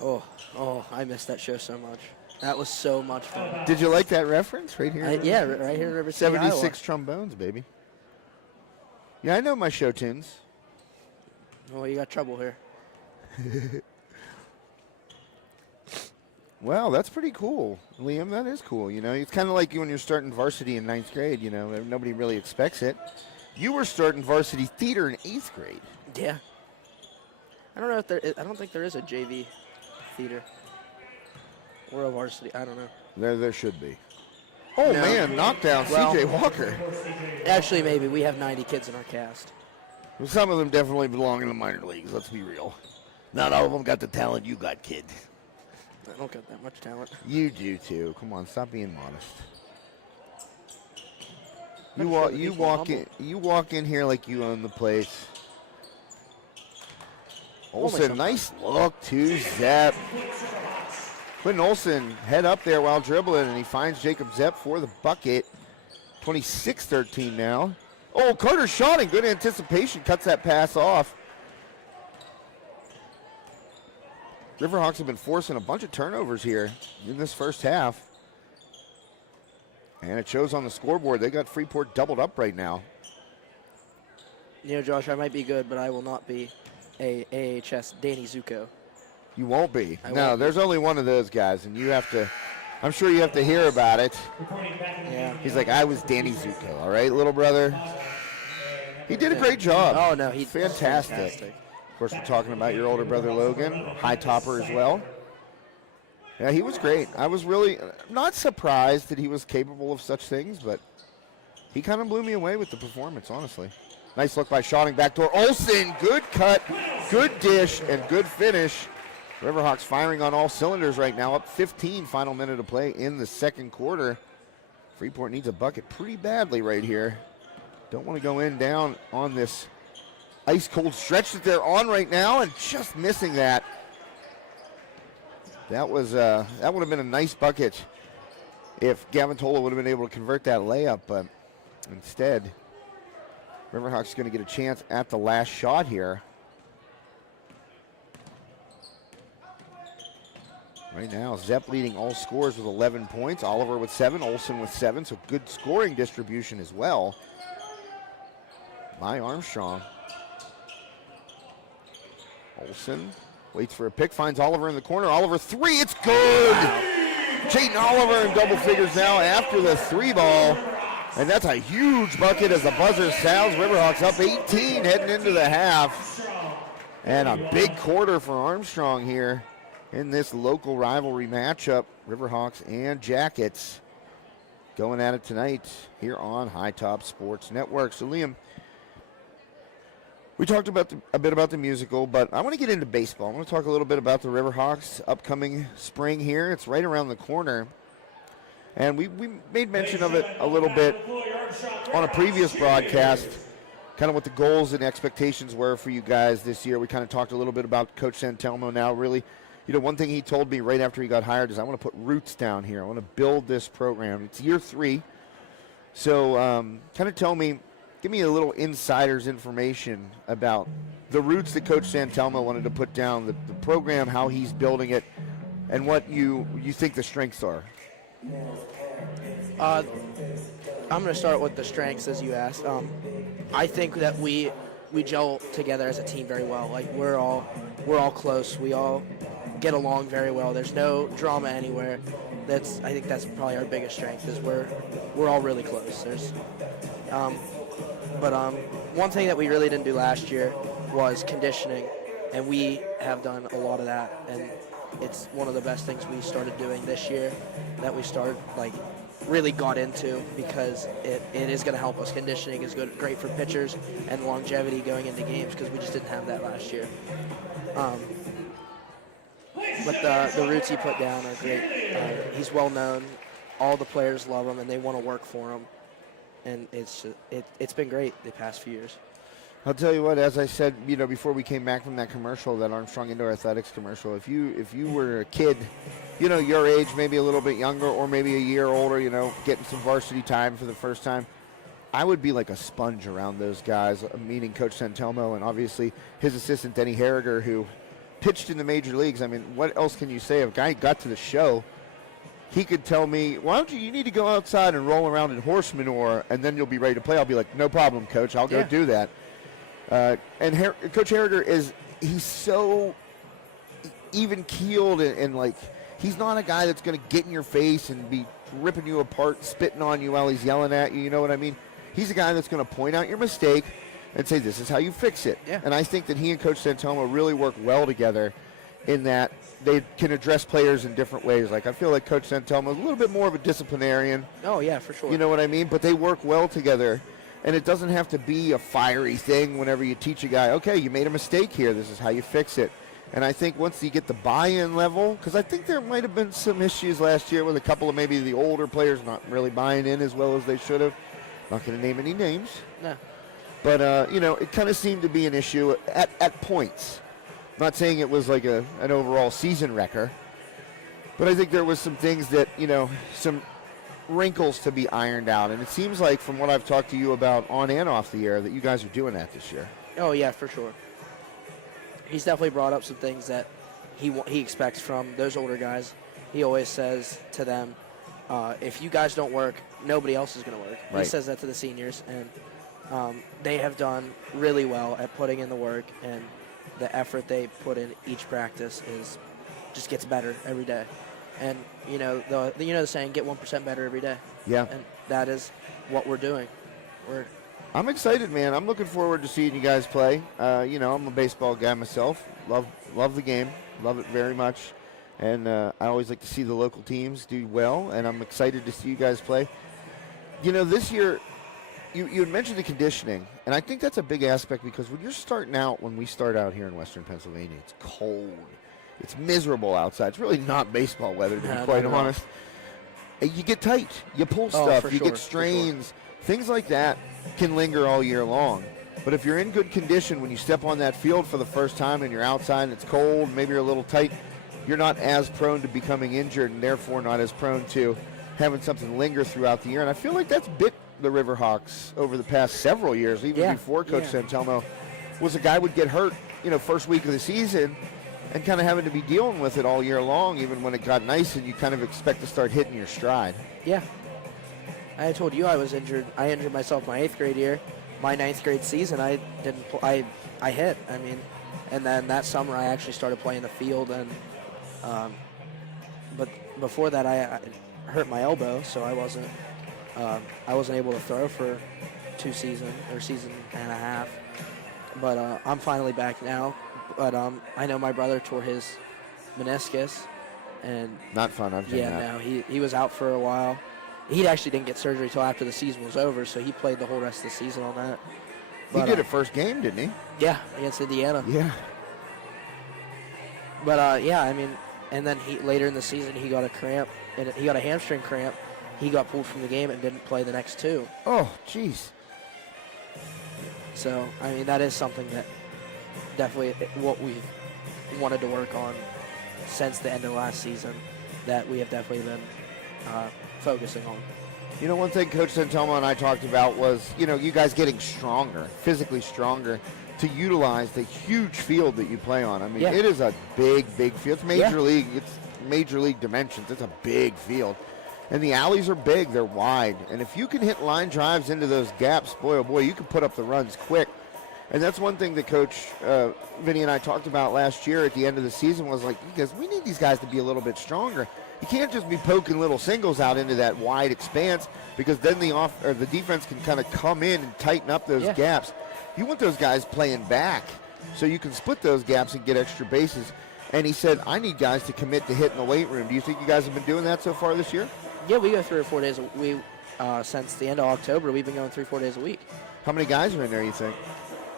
Oh, I missed that show so much. That was so much fun. Did you like that reference right here? Yeah, right here in River City, 76 Iowa. trombones, baby. Yeah, I know my show tunes. Oh, you got trouble here. Well, that's pretty cool, Liam. That is cool. You know, it's kind of like you when you're starting varsity in 9th grade. You know, nobody really expects it. You were starting varsity theater in 8th grade. Yeah. I don't know if I don't think there is a JV theater or a varsity. I don't know. There should be. Oh, No. man, knockdown, Well- C.J. Walker. Actually, maybe. We have 90 kids in our cast. Well, some of them definitely belong in the minor leagues, let's be real. Not all of them got the talent you got, kid. I don't got that much talent. You do, too. Come on, stop being modest. Gotta You show walk, the you people walk humble. in. You walk in here like you own the place. Olsen, sometimes. nice look to Zepp. Quentin Olsen head up there while dribbling, and he finds Jacob Zepp for the bucket. 26-13 now. Oh, Carter Shawting, good anticipation, cuts that pass off. Riverhawks have been forcing a bunch of turnovers here in this first half. And it shows on the scoreboard. They got Freeport doubled up right now. You know, Josh, I might be good, but I will not be a AHS Danny Zuko. You won't be. I No, won't be. there's only one of those guys, and you have to, I'm sure you have to hear about it. Yeah. He's like, I was Danny Zuko, all right, little brother? He did a great job. Oh, no, he's fantastic. Of course, we're talking about your older brother, Logan, high topper as well. Yeah, he was great. I was really not surprised that he was capable of such things, but he kind of blew me away with the performance, honestly. Nice look by Shawting, backdoor. Olsen, good cut, good dish, and good finish. Riverhawks firing on all cylinders right now, up 15, final minute of play in the second quarter. Freeport needs a bucket pretty badly right here. Don't want to go in down on this ice-cold stretch that they're on right now, and just missing that. That would have been a nice bucket if Gavin Tola would have been able to convert that layup, but instead, Riverhawks going to get a chance at the last shot here. Right now, Zepp leading all scores with 11 points. Oliver with 7, Olsen with 7, so good scoring distribution as well by Armstrong. Olsen waits for a pick, finds Oliver in the corner. Oliver, three, it's good! Jayden Oliver in double figures now after the three ball. And that's a huge bucket as the buzzer sounds. Riverhawks up 18 heading into the half. And a big quarter for Armstrong here in this local rivalry matchup. Riverhawks and Jackets going at it tonight here on High Top Sports Network. So Liam, we talked about a bit about the musical, but I want to get into baseball. I want to talk a little bit about the Riverhawks upcoming spring here. It's right around the corner. And we made mention of it a little bit on a previous broadcast, kind of what the goals and expectations were for you guys this year. We kind of talked a little bit about Coach Santelmo now. Really, one thing he told me right after he got hired is I want to put roots down here. I want to build this program. It's year 3. So kind of give me a little insider's information about the roots that Coach Santelmo wanted to put down, the program, how he's building it, and what you think the strengths are. I'm going to start with the strengths, as you asked. I think that we gel together as a team very well. Like we're all close. We all get along very well. There's no drama anywhere. I think that's probably our biggest strength is we're all really close. But one thing that we really didn't do last year was conditioning, and we have done a lot of that. And it's one of the best things we started doing this year that we really got into because it is going to help us. Conditioning is great for pitchers and longevity going into games because we just didn't have that last year. But the roots he put down are great. He's well known. All the players love him and they want to work for him. And it's been great the past few years. I'll tell you what, as I said, before we came back from that commercial, that Armstrong Indoor Athletics commercial, if you were a kid, your age, maybe a little bit younger or maybe a year older, getting some varsity time for the first time, I would be like a sponge around those guys, meaning Coach Santelmo and obviously his assistant, Denny Harriger, who pitched in the major leagues. I mean, what else can you say? If a guy got to the show, he could tell me, why don't you need to go outside and roll around in horse manure and then you'll be ready to play. I'll be like, no problem, Coach, I'll go do that. And Coach Harriger he's so even-keeled and he's not a guy that's going to get in your face and be ripping you apart, spitting on you while he's yelling at you, you know what I mean? He's a guy that's going to point out your mistake and say, this is how you fix it. Yeah. And I think that he and Coach Santelmo really work well together in that they can address players in different ways. Like, I feel like Coach Santelmo is a little bit more of a disciplinarian. Oh, yeah, for sure. You know what I mean? But they work well together. And it doesn't have to be a fiery thing whenever you teach a guy, okay, you made a mistake here, this is how you fix it. And I think once you get the buy-in level, because I think there might have been some issues last year with a couple of maybe the older players not really buying in as well as they should have. Not going to name any names. No. But, it kind of seemed to be an issue at points. Not saying it was like an overall season wrecker. But I think there was some things that, some wrinkles to be ironed out, and it seems like from what I've talked to you about on and off the air that you guys are doing that this year. Oh yeah, for sure. He's definitely brought up some things that he expects from those older guys. He always says to them, if you guys don't work, nobody else is going to work. Right. He says that to the seniors, and they have done really well at putting in the work, and the effort they put in each practice just gets better every day. And the saying, get 1% better every day. Yeah. And that is what we're doing. I'm excited, man. I'm looking forward to seeing you guys play. I'm a baseball guy myself. Love the game. Love it very much. And I always like to see the local teams do well, and I'm excited to see you guys play. This year, you had mentioned the conditioning, and I think that's a big aspect because when we start out here in Western Pennsylvania, it's cold. It's miserable outside. It's really not baseball weather, to be quite honest. You get tight. You pull stuff. You get strains. Things like that can linger all year long. But if you're in good condition when you step on that field for the first time and you're outside and it's cold, maybe you're a little tight, you're not as prone to becoming injured and therefore not as prone to having something linger throughout the year. And I feel like that's bit the Riverhawks over the past several years, even before Coach Santelmo was a guy would get hurt, first week of the season, and kind of having to be dealing with it all year long, even when it got nice and you kind of expect to start hitting your stride. Yeah. I told you I was injured. I injured myself my 8th grade year. My 9th grade season, I hit. I mean, And then that summer, I actually started playing the field, and but before that, I hurt my elbow, so I wasn't able to throw for 2 seasons or season and a half. But I'm finally back now. But I know my brother tore his meniscus, and Not fun. I've done that. no, he was out for a while. He actually didn't get surgery until after the season was over, so he played the whole rest of the season on that. He But, did it first game, didn't he? Yeah, against Indiana. Yeah. But yeah, I mean, and then later in the season he got a cramp, and he got a hamstring cramp. He got pulled from the game and didn't play the next 2. Oh, jeez. So I mean, that is something that definitely what we've wanted to work on since the end of last season, that we have definitely been focusing on. You know, one thing Coach Santelmo and I talked about was, you know, you guys getting stronger, physically stronger, to utilize the huge field that you play on. I mean, Yeah. it is a big field. It's major Yeah. league. It's major league dimensions. It's a big field. And the alleys are big. They're wide. And if you can hit line drives into those gaps, boy, oh boy, you can put up the runs quick. And that's one thing that Coach Vinny and I talked about last year at the end of the season was like, because we need these guys to be a little bit stronger. You can't just be poking little singles out into that wide expanse, because then the defense can kind of come in and tighten up those gaps. You want those guys playing back so you can split those gaps and get extra bases. And he said, I need guys to commit to hitting the weight room. Do you think you guys have been doing that so far this year? Yeah, we go 3 or 4 days. Since the end of October, we've been going 3 or 4 days a week. How many guys are in there, you think?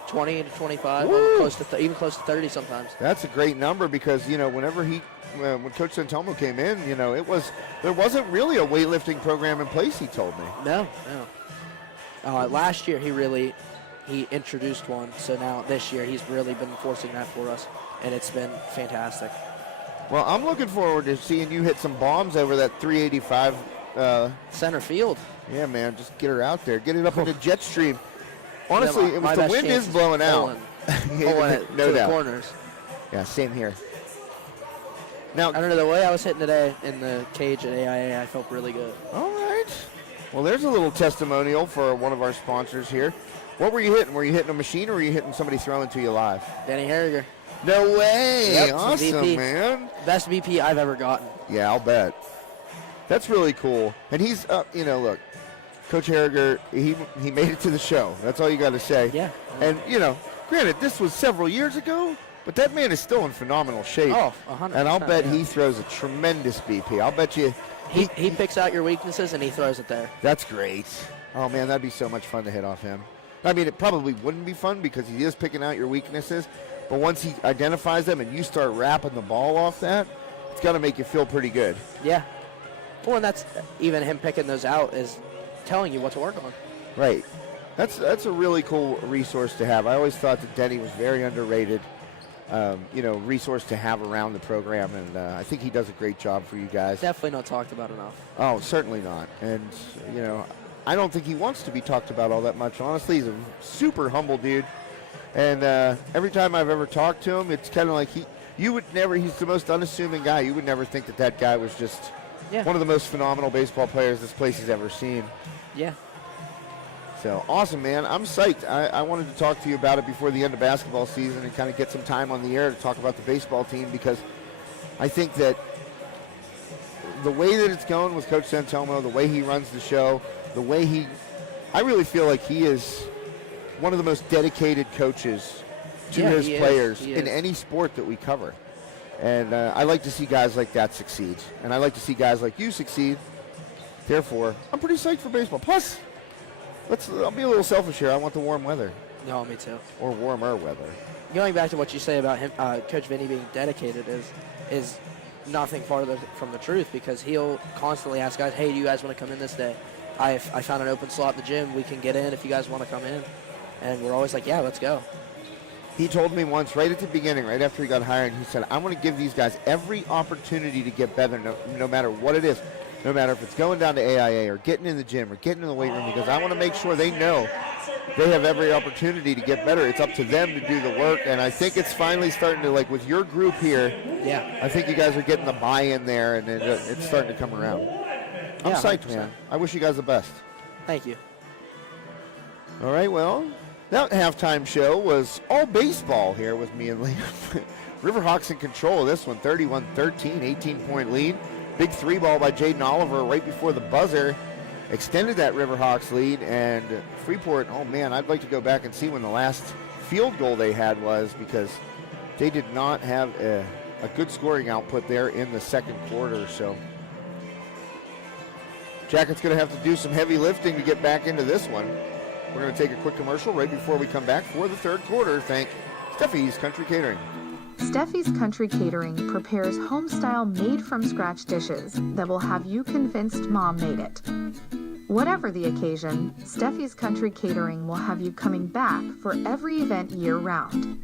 20 to 25, even close to 30 sometimes. That's a great number, because, you know, when Coach Santelmo came in, you know, there wasn't really a weightlifting program in place, he told me. No. Last year he introduced one, so now this year he's really been enforcing that for us, and it's been fantastic. Well, I'm looking forward to seeing you hit some bombs over that 385. Center field. Yeah, man, just get her out there. Get it up in the jet stream. Honestly, Yeah, my the best wind chance is blowing out. Pulling it No to the doubt. corners. Yeah, same here. Now, I don't know, the way I was hitting today in the cage at AIA, I felt really good. all right. Well, there's a little testimonial for one of our sponsors here. What were you hitting? Were you hitting a machine, or were you hitting somebody throwing to you live? Danny Harriger. No way. Yep, some Awesome, VP. man. Best VP I've ever gotten. Yeah, I'll bet. That's really cool. And he's, look, Coach Harriger, he made it to the show. That's all you got to say. Yeah. And, granted, this was several years ago, but that man is still in phenomenal shape. Oh, 100%. And I'll bet yeah. he throws a tremendous BP. I'll bet you. He picks out your weaknesses and he throws it there. That's great. Oh, man, that'd be so much fun to hit off him. I mean, it probably wouldn't be fun because he is picking out your weaknesses, but once he identifies them and you start wrapping the ball off that, it's got to make you feel pretty good. Yeah. Well, and that's even him picking those out is telling you what to work on. Right. That's a really cool resource to have. I always thought that Denny was very underrated, resource to have around the program, and I think he does a great job for you guys. Definitely not talked about enough. Oh, certainly not. And, I don't think he wants to be talked about all that much. Honestly, he's a super humble dude. And every time I've ever talked to him, it's kind of like he's the most unassuming guy. You would never think that guy was just one of the most phenomenal baseball players this place has ever seen. Yeah. So, awesome, man. I'm psyched. I wanted to talk to you about it before the end of basketball season and kind of get some time on the air to talk about the baseball team, because I think that the way that it's going with Coach Santelmo, the way he runs the show, I really feel like he is one of the most dedicated coaches to his players in any sport that we cover. And I like to see guys like that succeed. And I like to see guys like you succeed. Therefore, I'm pretty psyched for baseball. Plus, I'll be a little selfish here. I want the warm weather. No, me too. Or warmer weather. Going back to what you say about him, Coach Vinny being dedicated is nothing farther from the truth, because he'll constantly ask guys, hey, do you guys want to come in this day? I found an open slot in the gym. We can get in if you guys want to come in. And we're always like, yeah, let's go. He told me once, right at the beginning, right after he got hired, he said, I want to give these guys every opportunity to get better, no matter what it is, no matter if it's going down to AIA or getting in the gym or getting in the weight room, because I want to make sure they know they have every opportunity to get better. It's up to them to do the work, and I think it's finally starting to, like with your group here, I think you guys are getting the buy-in there, and it's starting to come around. I'm psyched, 100%. man. I wish you guys the best. Thank you. All right, well, That halftime show was all baseball here with me and Liam. Riverhawks in control of this one, 31-13, 18-point lead. Big 3-ball by Jaden Oliver right before the buzzer extended that Riverhawks lead. And Freeport, oh man, I'd like to go back and see when the last field goal they had was, because they did not have a good scoring output there in the second quarter. So Jackets going to have to do some heavy lifting to get back into this one. We're going to take a quick commercial right before we come back for the third quarter. Thank Steffy's Country Catering. Steffi's Country Catering prepares home-style made-from-scratch dishes that will have you convinced Mom made it. Whatever the occasion, Steffi's Country Catering will have you coming back for every event year-round.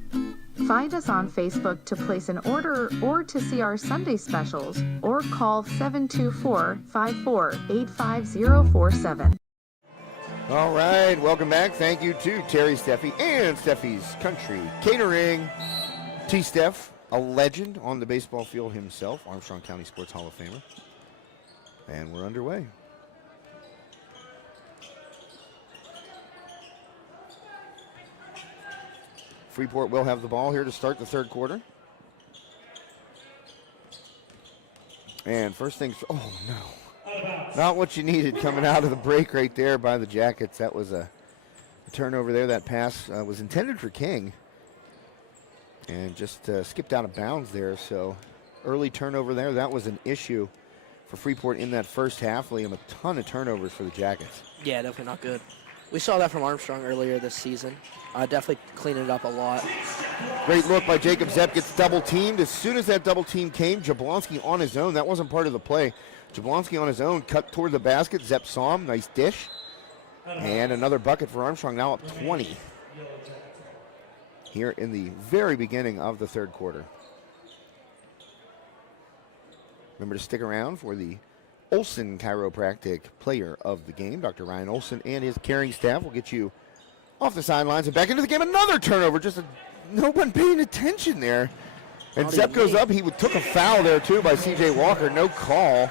Find us on Facebook to place an order or to see our Sunday specials, or call 724-54-85047. All right, welcome back. Thank you to Terry Steffy and Steffi's Country Catering. T-Steff, a legend on the baseball field himself, Armstrong County Sports Hall of Famer. And we're underway. Freeport will have the ball here to start the third quarter. And first things, oh no. Not what you needed coming out of the break right there by the Jackets. That was a turnover there. That pass was intended for King and just skipped out of bounds there. So early turnover there. That was an issue for Freeport in that first half. Liam, a ton of turnovers for the Jackets. Yeah, definitely not good. We saw that from Armstrong earlier this season. Definitely cleaning it up a lot. Great look by Jacob Zepp, gets double teamed. As soon as that double team came, Jablonski on his own. That wasn't part of the play. Jablonski on his own, cut toward the basket. Zepp saw him, nice dish. And another bucket for Armstrong, now up 20 here in the very beginning of the third quarter. Remember to stick around for the Olson Chiropractic Player of the Game. Dr. Ryan Olson and his caring staff will get you off the sidelines and back into the game. Another turnover, just no one paying attention there. And Zepp goes up. He took a foul there, too, by C.J. Walker. No call.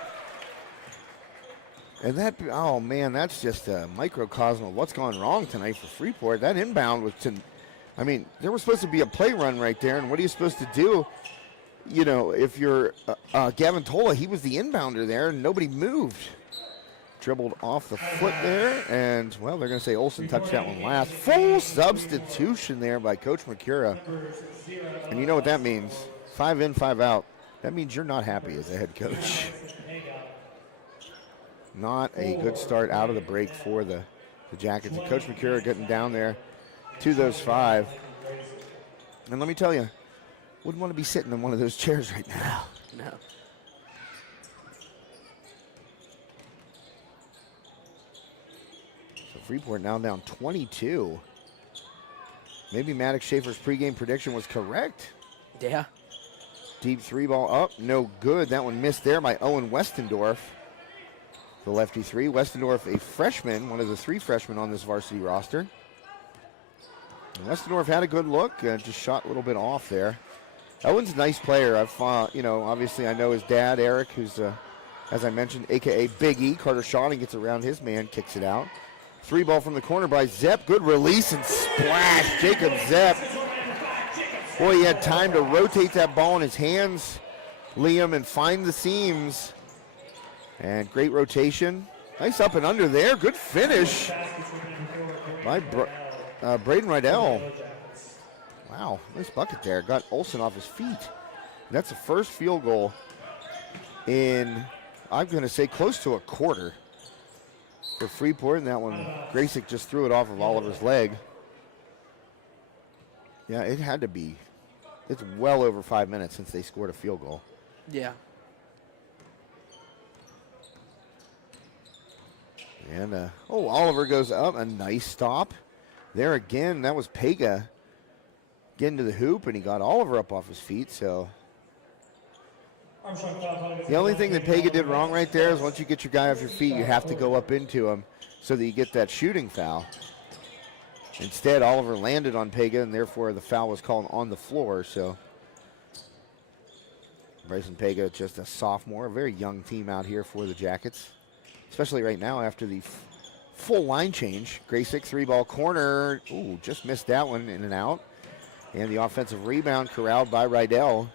And that, oh, man, that's just a microcosm of what's gone wrong tonight for Freeport. That inbound was, I mean, there was supposed to be a play run right there. And what are you supposed to do? You know, if you're Gavin Tola, he was the inbounder there, and nobody moved. Dribbled off the foot there, and, well, they're going to say Olson touched that one last. Full substitution there by Coach McCura. And you know what that means. 5 in, 5 out. That means you're not happy as a head coach. Not a good start out of the break for the Jackets. And Coach McCura getting down there to those 5. And let me tell you, wouldn't want to be sitting in one of those chairs right now. No. So Freeport now down 22. Maybe Maddox Schaefer's pregame prediction was correct. Yeah. Deep 3-ball up, no good. That one missed there by Owen Westendorf. The lefty 3. Westendorf, a freshman, one of the 3 freshmen on this varsity roster. And Westendorf had a good look, just shot a little bit off there. Owen's a nice player. Obviously I know his dad, Eric, who's, as I mentioned, a.k.a. Big E. Carter Shawning gets around his man, kicks it out. 3-ball from the corner by Zepp. Good release and splash. Jacob Zepp. Boy, he had time to rotate that ball in his hands, Liam, and find the seams. And great rotation. Nice up and under there. Good finish by Braden Rydell. Wow, nice bucket there. Got Olson off his feet. And that's the first field goal in, I'm going to say, close to a quarter for Freeport. And that one, Graysick just threw it off of Oliver's leg. Yeah, it had to be. It's well over 5 minutes since they scored a field goal. Yeah. And, Oliver goes up. A nice stop. There again, that was Pega getting to the hoop, and he got Oliver up off his feet, so. The only thing that Pega did wrong right there is once you get your guy off your feet, you have to go up into him so that you get that shooting foul. Instead, Oliver landed on Pega, and therefore the foul was called on the floor, so. Bryson Pega, just a sophomore, a very young team out here for the Jackets, especially right now after the full line change. Graysick 3-ball corner. Ooh, just missed that one, in and out. And the offensive rebound corralled by Rydell.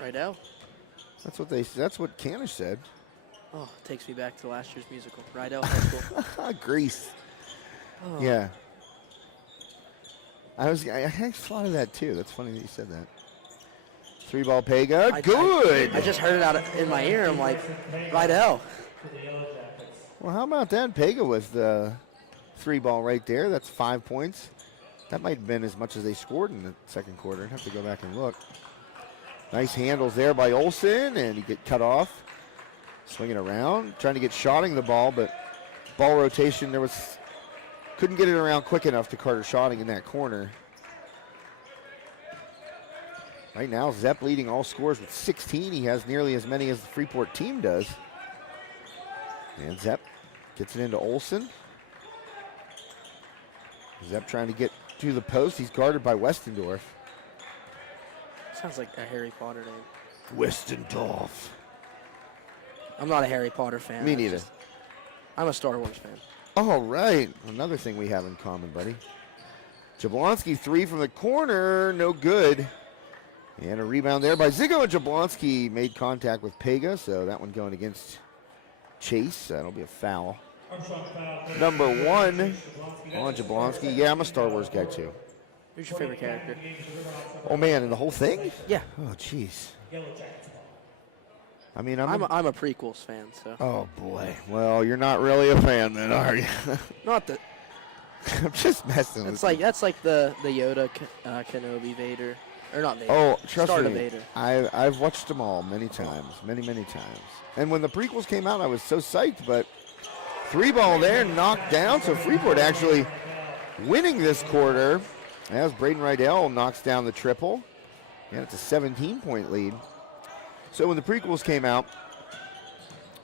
Rydell. That's what Canish said. Oh, takes me back to last year's musical. Rydell High School. Grease. Oh. Yeah. I thought of that too. That's funny that you said that. 3-ball Pega. Good. I just heard it out in my ear. I'm like, Rydell. Well, how about that? Pega with the 3-ball right there. That's 5 points. That might have been as much as they scored in the second quarter. I'd have to go back and look. Nice handles there by Olsen, and he get cut off. Swinging around, trying to get Schotting the ball, but ball rotation, couldn't get it around quick enough to Carter Schotting in that corner. Right now, Zepp leading all scores with 16. He has nearly as many as the Freeport team does. And Zepp gets it into Olsen. Zepp trying to get to the post. He's guarded by Westendorf. Sounds like a Harry Potter name. Westendorf. I'm not a Harry Potter fan. Me neither. I'm a Star Wars fan. All right. Another thing we have in common, buddy. Jablonski 3 from the corner. No good. And a rebound there by Ziggo, and Jablonski made contact with Pega, so that one going against Chase. That'll be a foul. Number 1 on Jablonski. Yeah, I'm a Star Wars guy, too. Who's your favorite character? Oh, man, and the whole thing? Yeah. Oh, jeez. I mean, I'm a prequels fan, so. Oh, boy. Well, you're not really a fan then, are you? Not that. I'm just messing with you. That's like the Yoda, Kenobi, Vader. Or not Vader. Oh, trust Start me. of Vader. I've watched them all many times. Many times. And when the prequels came out, I was so psyched, but 3-ball there, knocked down. So Freeport actually winning this quarter as Braden Rydell knocks down the triple. And it's a 17-point lead. So when the prequels came out,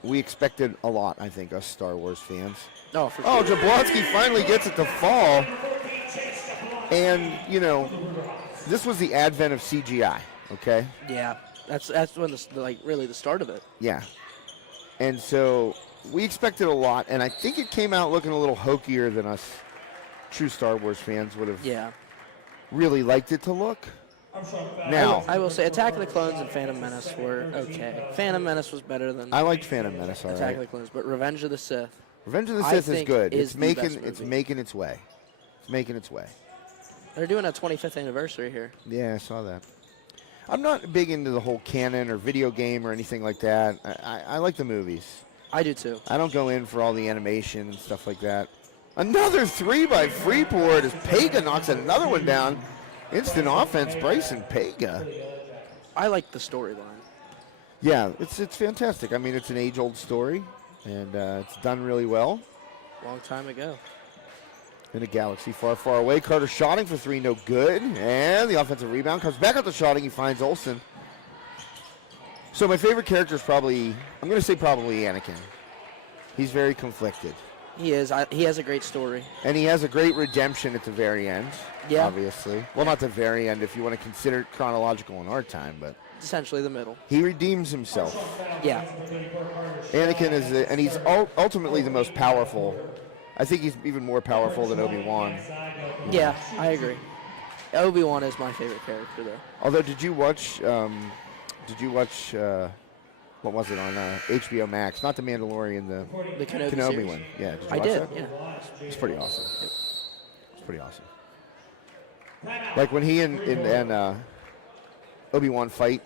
we expected a lot, I think, us Star Wars fans. Oh, for Oh, sure. Jablonski finally gets it to fall. And, you know, this was the advent of CGI, okay? Yeah, that's when really the start of it. Yeah. And so we expected a lot, and I think it came out looking a little hokier than us true Star Wars fans would have really liked it to look. Now, I will say Attack of the Clones and Phantom Menace were okay. Phantom Menace was better than I liked Phantom Menace, all Attack of right. the Clones, but Revenge of the Sith. Revenge of the I Sith is think good. is It's the making best it's movie. making its way. It's making its way. They're doing a 25th anniversary here. Yeah, I saw that. I'm not big into the whole canon or video game or anything like that. I like the movies. I do too. I don't go in for all the animation and stuff like that. Another 3 by Freeport as Pega knocks another one down. Instant offense, Bryson Pega. I like the storyline. Yeah, it's fantastic. I mean, it's an age-old story, and it's done really well. Long time ago. In a galaxy far, far away. Carter Schotting for 3, no good. And the offensive rebound comes back out to Schotting. He finds Olsen. So my favorite character is probably Anakin. He's very conflicted. He is. He has a great story. And he has a great redemption at the very end, Yeah. obviously. Well, not the very end if you want to consider it chronological in our time, but Essentially the middle. he redeems himself. Yeah. Anakin is, and he's ultimately the most powerful. I think he's even more powerful than Obi-Wan. Yeah, I agree. Obi-Wan is my favorite character, though. Although, did you watch, what was it on HBO Max? Not The Mandalorian, The Kenobi Kenobi series. one. Yeah, did you I watch did, that? yeah. It's pretty awesome. It's pretty awesome. Like when he and Obi-Wan fight,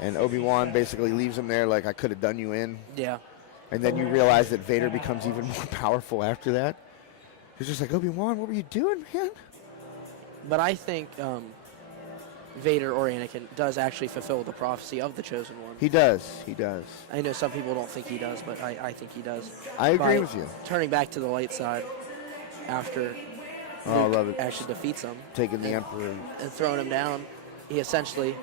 and Obi-Wan basically leaves him there like, I could have done you in. Yeah. And then you realize that Vader becomes even more powerful after that. He's just like, Obi-Wan, what were you doing, man? But I think Vader or Anakin does actually fulfill the prophecy of the Chosen One. He does. He does. I know some people don't think he does, but I think he does. I agree By with you. Turning back to the light side after Oh, I Luke love it. actually defeats him Taking the Emperor. and throwing him down, he essentially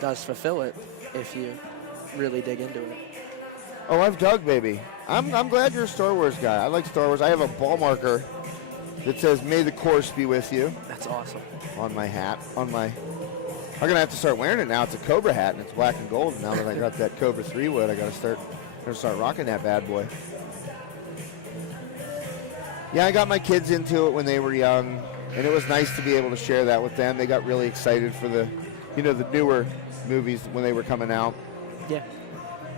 does fulfill it if you really dig into it. Oh, I've dug, baby. I'm glad you're a Star Wars guy. I like Star Wars. I have a ball marker that says, May the Course be with you, That's awesome. on my hat. I'm going to have to start wearing it now. It's a Cobra hat, and it's black and gold. Now that I got that Cobra 3 wood, I got to start Gonna start rocking that bad boy. Yeah, I got my kids into it when they were young, and it was nice to be able to share that with them. They got really excited for the newer movies when they were coming out. Yeah.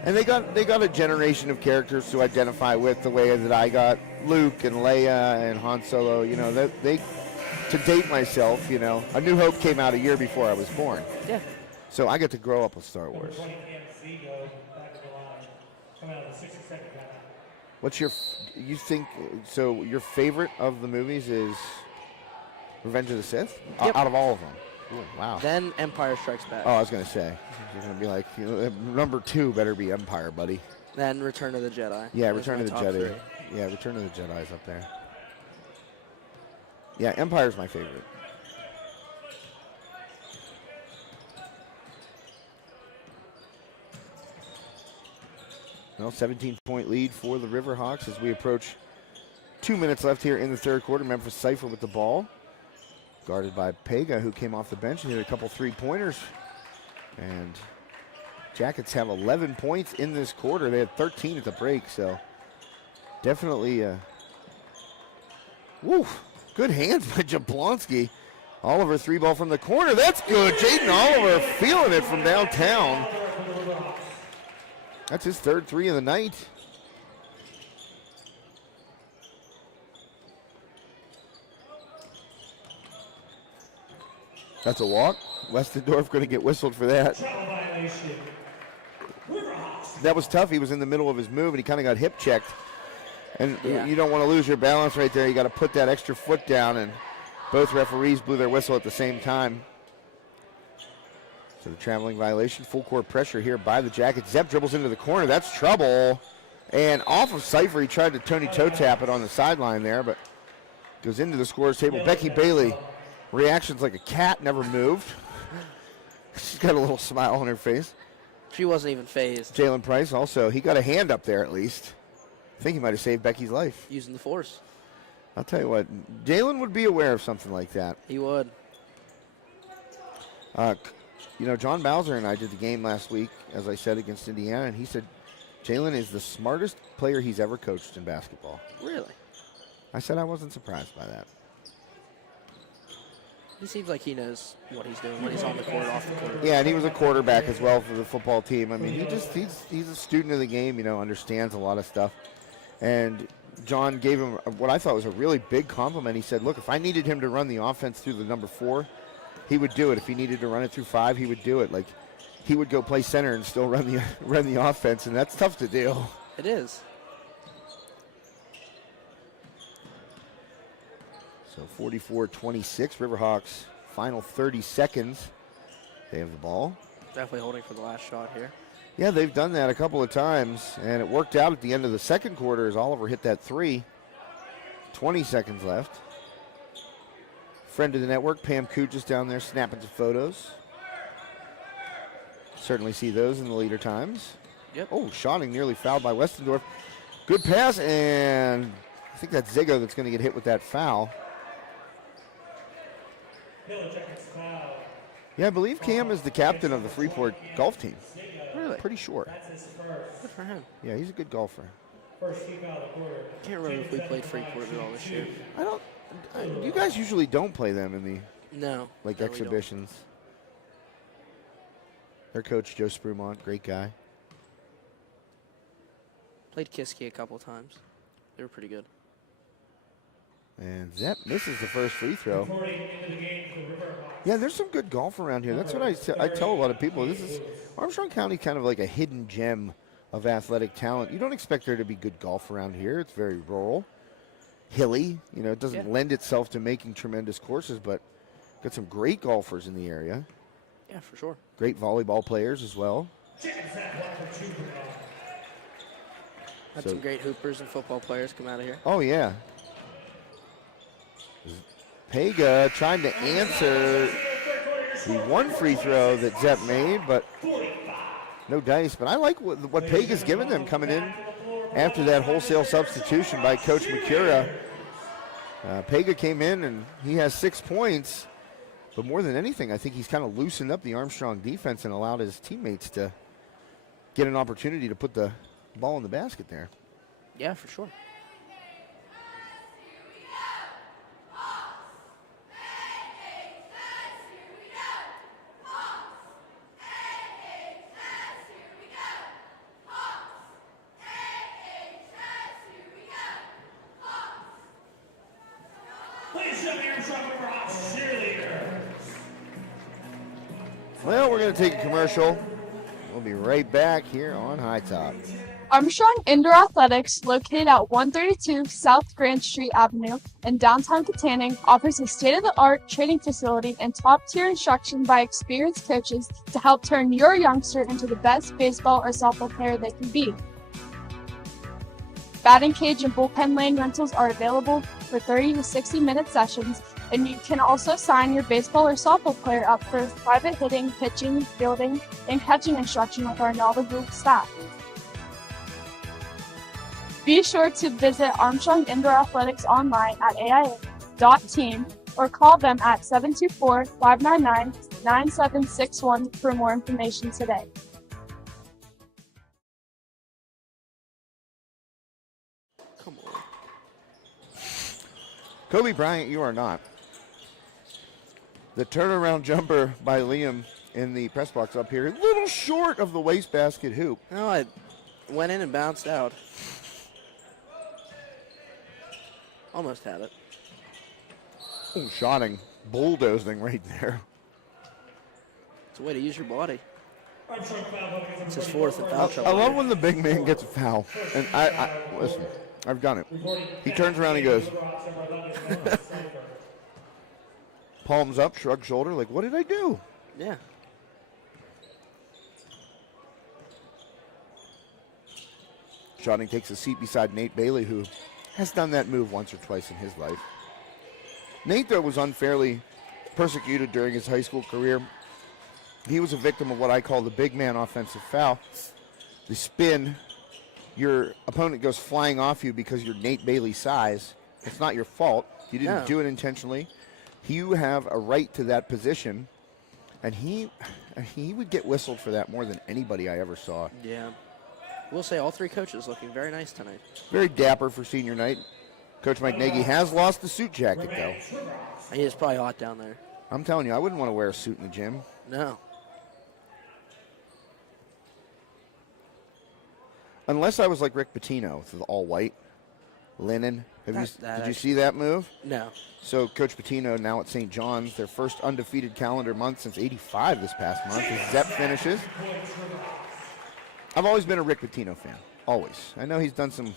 And they got a generation of characters to identify with the way that I got Luke and Leia and Han Solo. To date myself, A New Hope came out a year before I was born. Yeah. So I get to grow up with Star Wars. What's your favorite of the movies is Revenge of the Sith? Yep. Out of all of them? Ooh, wow. Then Empire Strikes Back. Oh, I was going to say. You're going to be like, number 2 better be Empire, buddy. Then Return of the Jedi. Yeah, That's Return of the my top Jedi. 3. Yeah, Return of the Jedi's up there. Yeah, Empire's my favorite. Well, 17-point lead for the Riverhawks as we approach 2 minutes left here in the third quarter. Memphis Cypher with the ball. Guarded by Pega, who came off the bench and hit a couple three-pointers. And Jackets have 11 points in this quarter. They had 13 at the break, so definitely good hands by Jablonski. Oliver, 3-ball from the corner. That's good. Jaden Oliver feeling it from downtown. That's his third 3 of the night. That's a walk. Westendorf going to get whistled for that. That was tough. He was in the middle of his move, and he kind of got hip checked. And you don't want to lose your balance right there. You got to put that extra foot down, and both referees blew their whistle at the same time. So the traveling violation, full court pressure here by the Jackets. Zepp dribbles into the corner. That's trouble. And off of Cypher, he tried to Tony toe tap it on the sideline there, but goes into the scorer's table. Becky Bailey, reactions like a cat, never moved. She's got a little smile on her face. She wasn't even phased. Jalen Price also, he got a hand up there at least. I think he might have saved Becky's life. Using the force. I'll tell you what, Jalen would be aware of something like that. He would. John Bowser and I did the game last week, as I said, against Indiana, and he said Jalen is the smartest player he's ever coached in basketball. Really? I said I wasn't surprised by that. He seems like he knows what he's doing when he's on the court, off the court. Yeah, and he was a quarterback as well for the football team. I mean, he's a student of the game, understands a lot of stuff. And John gave him what I thought was a really big compliment. He said, look, if I needed him to run the offense through the number 4, he would do it. If he needed to run it through 5, he would do it. Like, he would go play center and still run the offense, and that's tough to do. It is. So 44-26, Riverhawks, final 30 seconds. They have the ball. Definitely holding for the last shot here. Yeah, they've done that a couple of times, and it worked out at the end of the second quarter as Oliver hit that 3. 20 seconds left. Friend of the network, Pam Cooch, is down there snapping some photos. Certainly see those in the later times. Yep. Oh, Schotting nearly fouled by Westendorf. Good pass, and I think that's Zigo that's going to get hit with that foul. Yellowjackets foul. Yeah, I believe Cam is the captain of the Freeport golf team. Really? Pretty sure. That's his first. Good for him. Yeah, he's a good golfer. First kick out of the quarter. Can't remember if we played Freeport at all this year. You guys usually don't play them in the No. No, we exhibitions. Their coach, Joe Sprumont, great guy. Played Kiski a couple times. They were pretty good. And Zepp misses the first free throw. Reporting into the game for Riverhawks. Yeah, there's some good golf around here. That's what I tell a lot of people. This is Armstrong County, kind of like a hidden gem of athletic talent. You don't expect there to be good golf around here. It's very rural, hilly. It doesn't lend itself to making tremendous courses, but got some great golfers in the area. Yeah, for sure. Great volleyball players as well. Had some great hoopers and football players come out of here. Oh, yeah. Pega trying to answer the one free throw that Zepp made, but no dice. But I like what Pega's given them coming in after that wholesale substitution by Coach McCura. Pega came in, and he has 6 points. But more than anything, I think he's kind of loosened up the Armstrong defense and allowed his teammates to get an opportunity to put the ball in the basket there. Yeah, for sure. Please show me Armstrong for Hawks cheerleader. Well, we're going to take a commercial. We'll be right back here on High Top. Armstrong Indoor Athletics, located at 132 South Grand Street Avenue in downtown Catering, offers a state-of-the-art training facility and top-tier instruction by experienced coaches to help turn your youngster into the best baseball or softball player they can be. Batting cage and bullpen lane rentals are available for 30 to 60-minute sessions, and you can also sign your baseball or softball player up for private hitting, pitching, fielding, and catching instruction with our knowledgeable staff. Be sure to visit Armstrong Indoor Athletics online at aia.team or call them at 724-599-9761 for more information today. Come on. Kobe Bryant, you are not. The turnaround jumper by Liam in the press box up here, a little short of the wastebasket hoop. No, I went in and bounced out. Almost had it. Oh, shotting, bulldozing right there. It's a way to use your body. Armstrong foul hook is It's his fourth and foul I trouble. love when the big man gets a foul. And I listen, I've done it. He turns around and he goes, palms up, shrug shoulder, like, what did I do? Yeah. Shotting takes a seat beside Nate Bailey, who has done that move once or twice in his life. Nate, though, was unfairly persecuted during his high school career. He was a victim of what I call the big man offensive foul. The spin, your opponent goes flying off you because you're Nate Bailey's size. It's not your fault. You didn't do it intentionally. You have a right to that position, and he would get whistled for that more than anybody I ever saw. Yeah. We'll say all three coaches looking very nice tonight. Very dapper for senior night. Coach Mike Nagy has lost the suit jacket, though. He is probably hot down there. I'm telling you, I wouldn't want to wear a suit in the gym. No. Unless I was like Rick Pitino with all white, linen. Did you see that move? No. So Coach Pitino now at St. John's, their first undefeated calendar month since '85 this past month, as Zepp finishes. I've always been a Rick Pitino fan, always. I know he's done some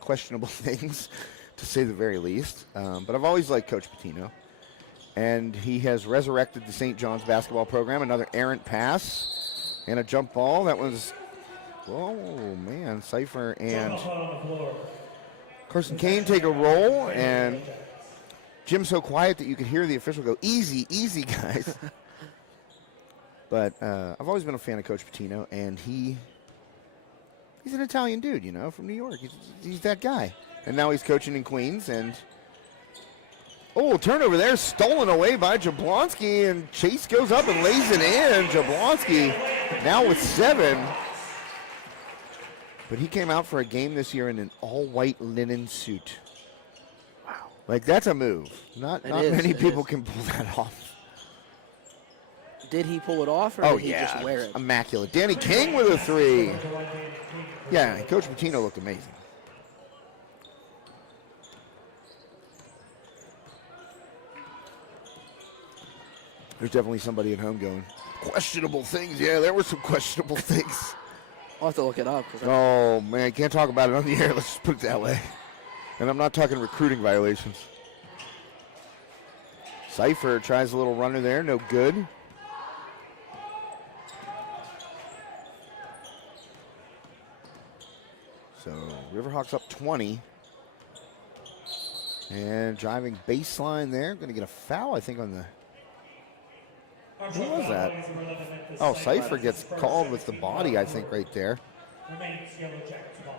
questionable things, to say the very least, but I've always liked Coach Pitino. And he has resurrected the St. John's basketball program. Another errant pass and a jump ball. That was, oh man, Cypher and Carson Kane take a roll, and Jim's so quiet that you could hear the official go, easy, easy, guys. But I've always been a fan of Coach Pitino, and he's an Italian dude, you know, from New York. He's that guy. And now he's coaching in Queens, and turnover there, stolen away by Jablonski, and Chase goes up and lays it in. Jablonski now with 7. But he came out for a game this year in an all-white linen suit. Wow. Like, that's a move. Not many people can pull that off. Did he pull it off, or did he just wear it? Immaculate. Danny King with a 3. Yeah, Coach Pitino looked amazing. There's definitely somebody at home going, questionable things. Yeah, there were some questionable things. I'll have to look it up. Oh, man, can't talk about it on the air. Let's just put it that way. And I'm not talking recruiting violations. Cypher tries a little runner there. No good. So Riverhawks up 20. And driving baseline there. Going to get a foul, I think, on the... Who was that? Oh, Cypher gets called with the body, I think, right there. Remains Yellowjackets ball.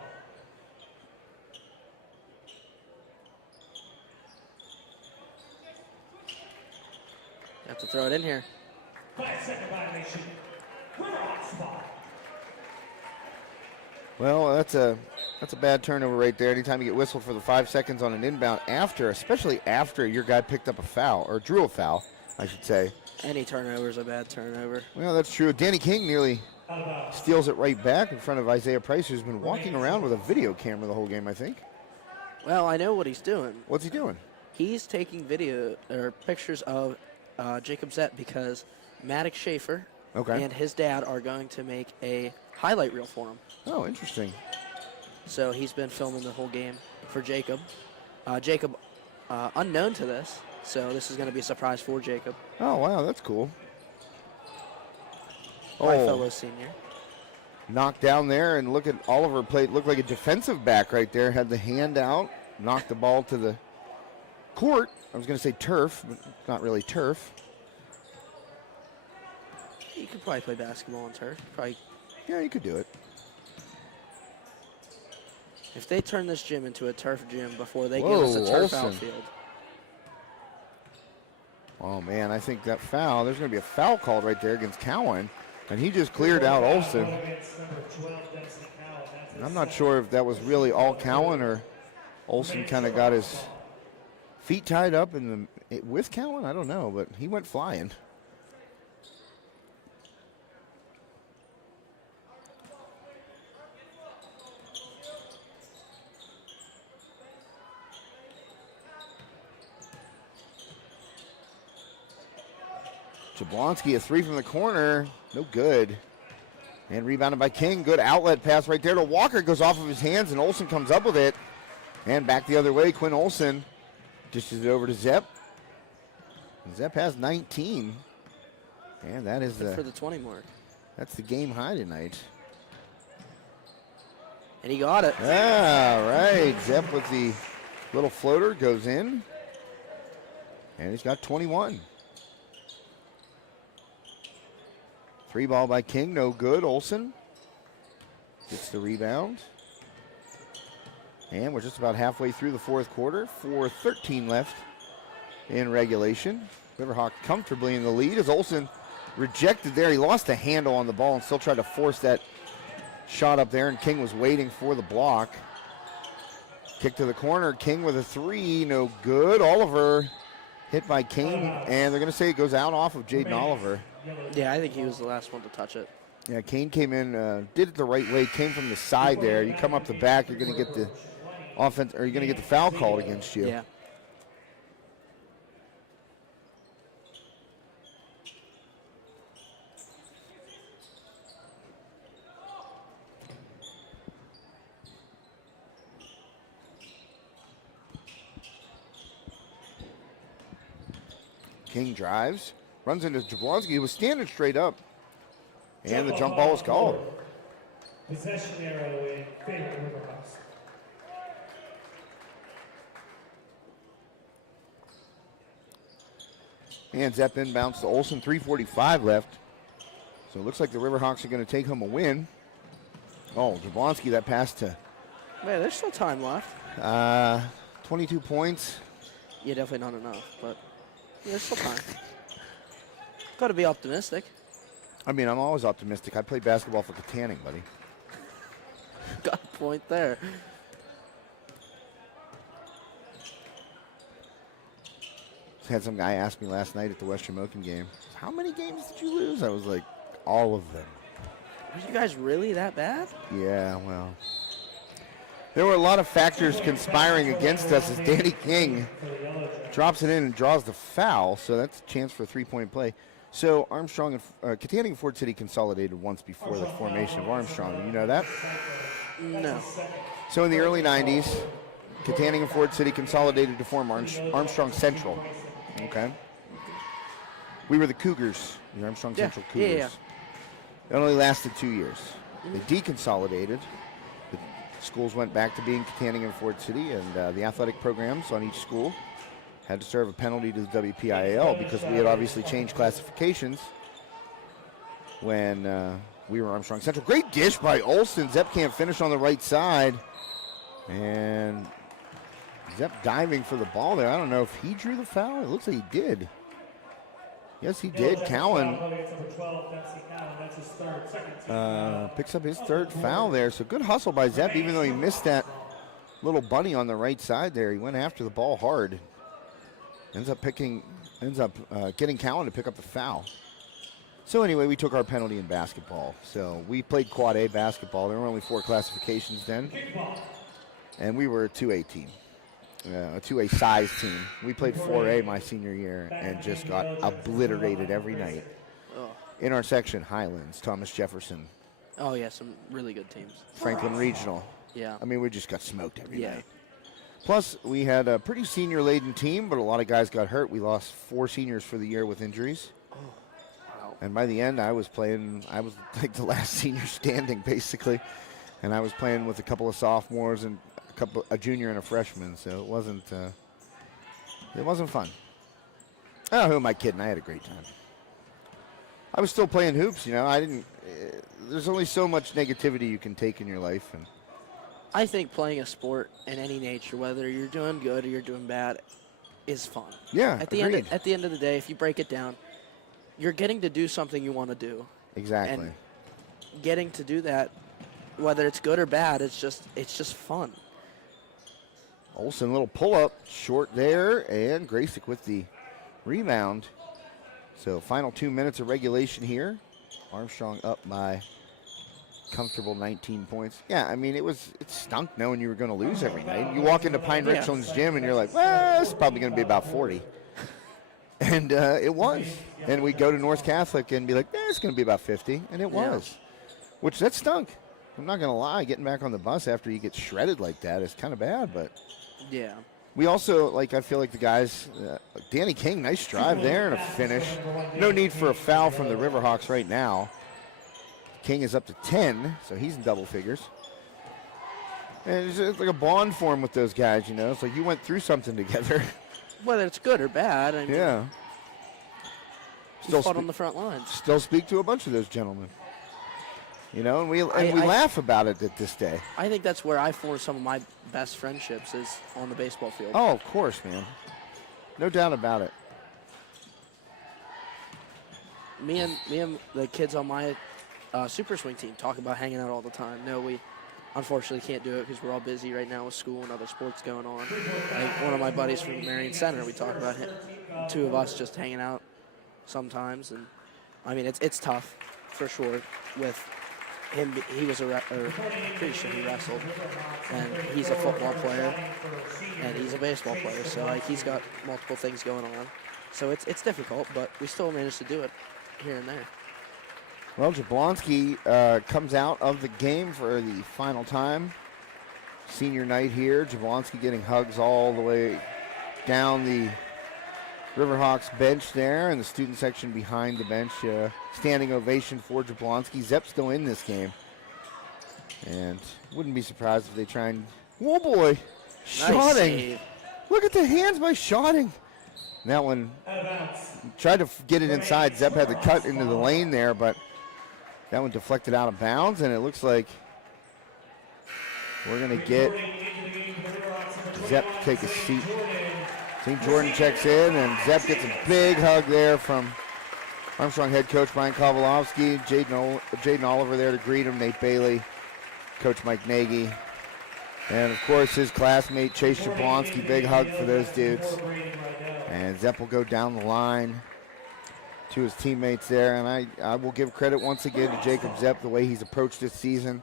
You have to throw it in here. 5-second violation. Riverhawks ball. Well, that's a bad turnover right there. Anytime you get whistled for the 5 seconds on an inbound especially after your guy picked up a foul, or drew a foul, I should say. Any turnover is a bad turnover. Well, that's true. Danny King nearly steals it right back in front of Isaiah Price, who's been walking around with a video camera the whole game, I think. Well, I know what he's doing. What's he doing? He's taking video or pictures of Jacob Zepp because Maddox Schaefer and his dad are going to make a highlight reel for him. Oh, interesting. So he's been filming the whole game for Jacob. Jacob, unknown to this, so this is going to be a surprise for Jacob. Oh, wow, that's cool. My fellow senior. Knocked down there, and look at Oliver played. Looked like a defensive back right there. Had the hand out, knocked the ball to the court. I was going to say turf, but not really turf. You could probably play basketball on turf. Yeah, you could do it. If they turn this gym into a turf gym before they give us a turf Olsen. outfield. Oh, man, I think that foul, there's going to be a foul called right there against Cowan, and he just cleared out Olsen. And I'm not sure if that was really all Cowan or Olsen kind of got his feet tied up with Cowan. I don't know, but he went flying. Jablonski, a three from the corner. No good. And rebounded by King. Good outlet pass right there to Walker. Goes off of his hands, and Olsen comes up with it. And back the other way, Quinn Olsen dishes it over to Zepp. Zepp has 19. And that is for the 20 mark. That's the game high tonight. And he got it. All right. Zepp with the little floater goes in. And he's got 21. Three ball by King, no good. Olsen gets the rebound. And we're just about halfway through the fourth quarter. 4:13 left in regulation. Riverhawk comfortably in the lead as Olsen rejected there. He lost a handle on the ball and still tried to force that shot up there, and King was waiting for the block. Kick to the corner. King with a three, no good. Oliver hit by King, and they're going to say it goes out off of Jaden Oliver. Yeah, I think he was the last one to touch it. Yeah, Kane came in, did it the right way, came from the side there. You come up the back, you're going to get the offense, or you're going to get the foul called against you. Yeah. King drives, runs into Jablonski, who was standing straight up. And the jump ball was called. Possession arrow in favor of Riverhawks. And Zepp inbounds to Olsen, 3:45 left. So it looks like the Riverhawks are going to take home a win. Oh, Jablonski, that pass to... Man, there's still time left. 22 points. Yeah, definitely not enough, but there's still time. Got to be optimistic. I mean, I'm always optimistic. I play basketball for Catering, buddy. Got a point there. Had some guy ask me last night at the Western Moken game, how many games did you lose? I was like, all of them. Were you guys really that bad? Yeah, well. There were a lot of factors conspiring against us as Danny King drops it in and draws the foul, so that's a chance for a three-point play. So Armstrong and Catania and Ford City consolidated once before the formation of Armstrong. You know that? No. So in the early 90s, Catania and Ford City consolidated to form Armstrong Central. Okay. We were the Cougars, the Armstrong Central Cougars. Yeah. It only lasted 2 years. They deconsolidated. The schools went back to being Catania and Ford City, and the athletic programs on each school had to serve a penalty to the WPIAL because we had obviously changed classifications when we were Armstrong Central. Great dish by Olsen. Zepp can't finish on the right side. And Zepp diving for the ball there. I don't know if he drew the foul. It looks like he did. Yes, he did. Cowan picks up his third foul there. So good hustle by Zepp, even though he missed that little bunny on the right side there. He went after the ball hard. Ends up getting Cowan to pick up the foul. So anyway, we took our penalty in basketball. So we played quad A basketball. There were only 4 classifications then. And we were a 2A team, a 2A size team. We played 4A my senior year and just got obliterated every night. In our section, Highlands, Thomas Jefferson. Oh, yeah, some really good teams. Franklin Regional. Yeah. I mean, we just got smoked every night. Plus, we had a pretty senior-laden team, but a lot of guys got hurt. We lost 4 seniors for the year with injuries. Oh, wow. And by the end, I was like the last senior standing, basically. And I was playing with a couple of sophomores and a junior and a freshman, so it wasn't fun. Oh, who am I kidding? I had a great time. I was still playing hoops, there's only so much negativity you can take in your life. And I think playing a sport in any nature, whether you're doing good or you're doing bad, is fun. Yeah, at the end of the day, if you break it down, you're getting to do something you want to do. Exactly. And getting to do that, whether it's good or bad, it's just fun. Olsen, little pull-up, short there, and Graysick with the rebound. So final 2 minutes of regulation here. Armstrong up by comfortable 19 points. Yeah, I mean, it stunk knowing you were going to lose every night. You walk into Pine Richland's gym and you're like, well, it's probably going to be about 40. And it was. And we go to North Catholic and be like, it's going to be about 50. And it was. Which, that stunk. I'm not going to lie. Getting back on the bus after you get shredded like that is kind of bad, but. Yeah. We also, I feel like the guys, Danny King, nice drive there and a finish. No need for a foul from the Riverhawks right now. King is up to 10, so he's in double figures. And it's like a bond form with those guys, It's like you went through something together. Whether it's good or bad, I mean, yeah. Still fought on the front lines. Still speak to a bunch of those gentlemen. And we laugh about it at this day. I think that's where I formed some of my best friendships is on the baseball field. Oh, of course, man. No doubt about it. Me and the kids on my super swing team talk about hanging out all the time. No, we unfortunately can't do it because we're all busy right now with school and other sports going on. I think one of my buddies from Marion Center, we talk about 2 of us just hanging out sometimes. And, I mean, it's tough for sure with him. He was pretty sure he wrestled, and he's a football player, and he's a baseball player, so he's got multiple things going on. So it's difficult, but we still manage to do it here and there. Well, Jablonski comes out of the game for the final time. Senior night here. Jablonski getting hugs all the way down the Riverhawks bench there, and the student section behind the bench. Standing ovation for Jablonski. Zepp's still in this game. And wouldn't be surprised if they try and... Whoa, boy! Shotting! Look at the hands by Shotting. That one tried to get it inside. Zepp had to cut into the lane there, but that one deflected out of bounds, and it looks like we're going to get Zepp to take a seat. St. Jordan checks in, and Zepp gets a big hug there from Armstrong head coach Brian Kovalowski, Jaden Oliver there to greet him, Nate Bailey, Coach Mike Nagy, and of course his classmate Chase Jablonski. Big hug for those dudes. And Zepp will go down the line to his teammates there, and I will give credit once again to Jacob Zepp, the way he's approached this season.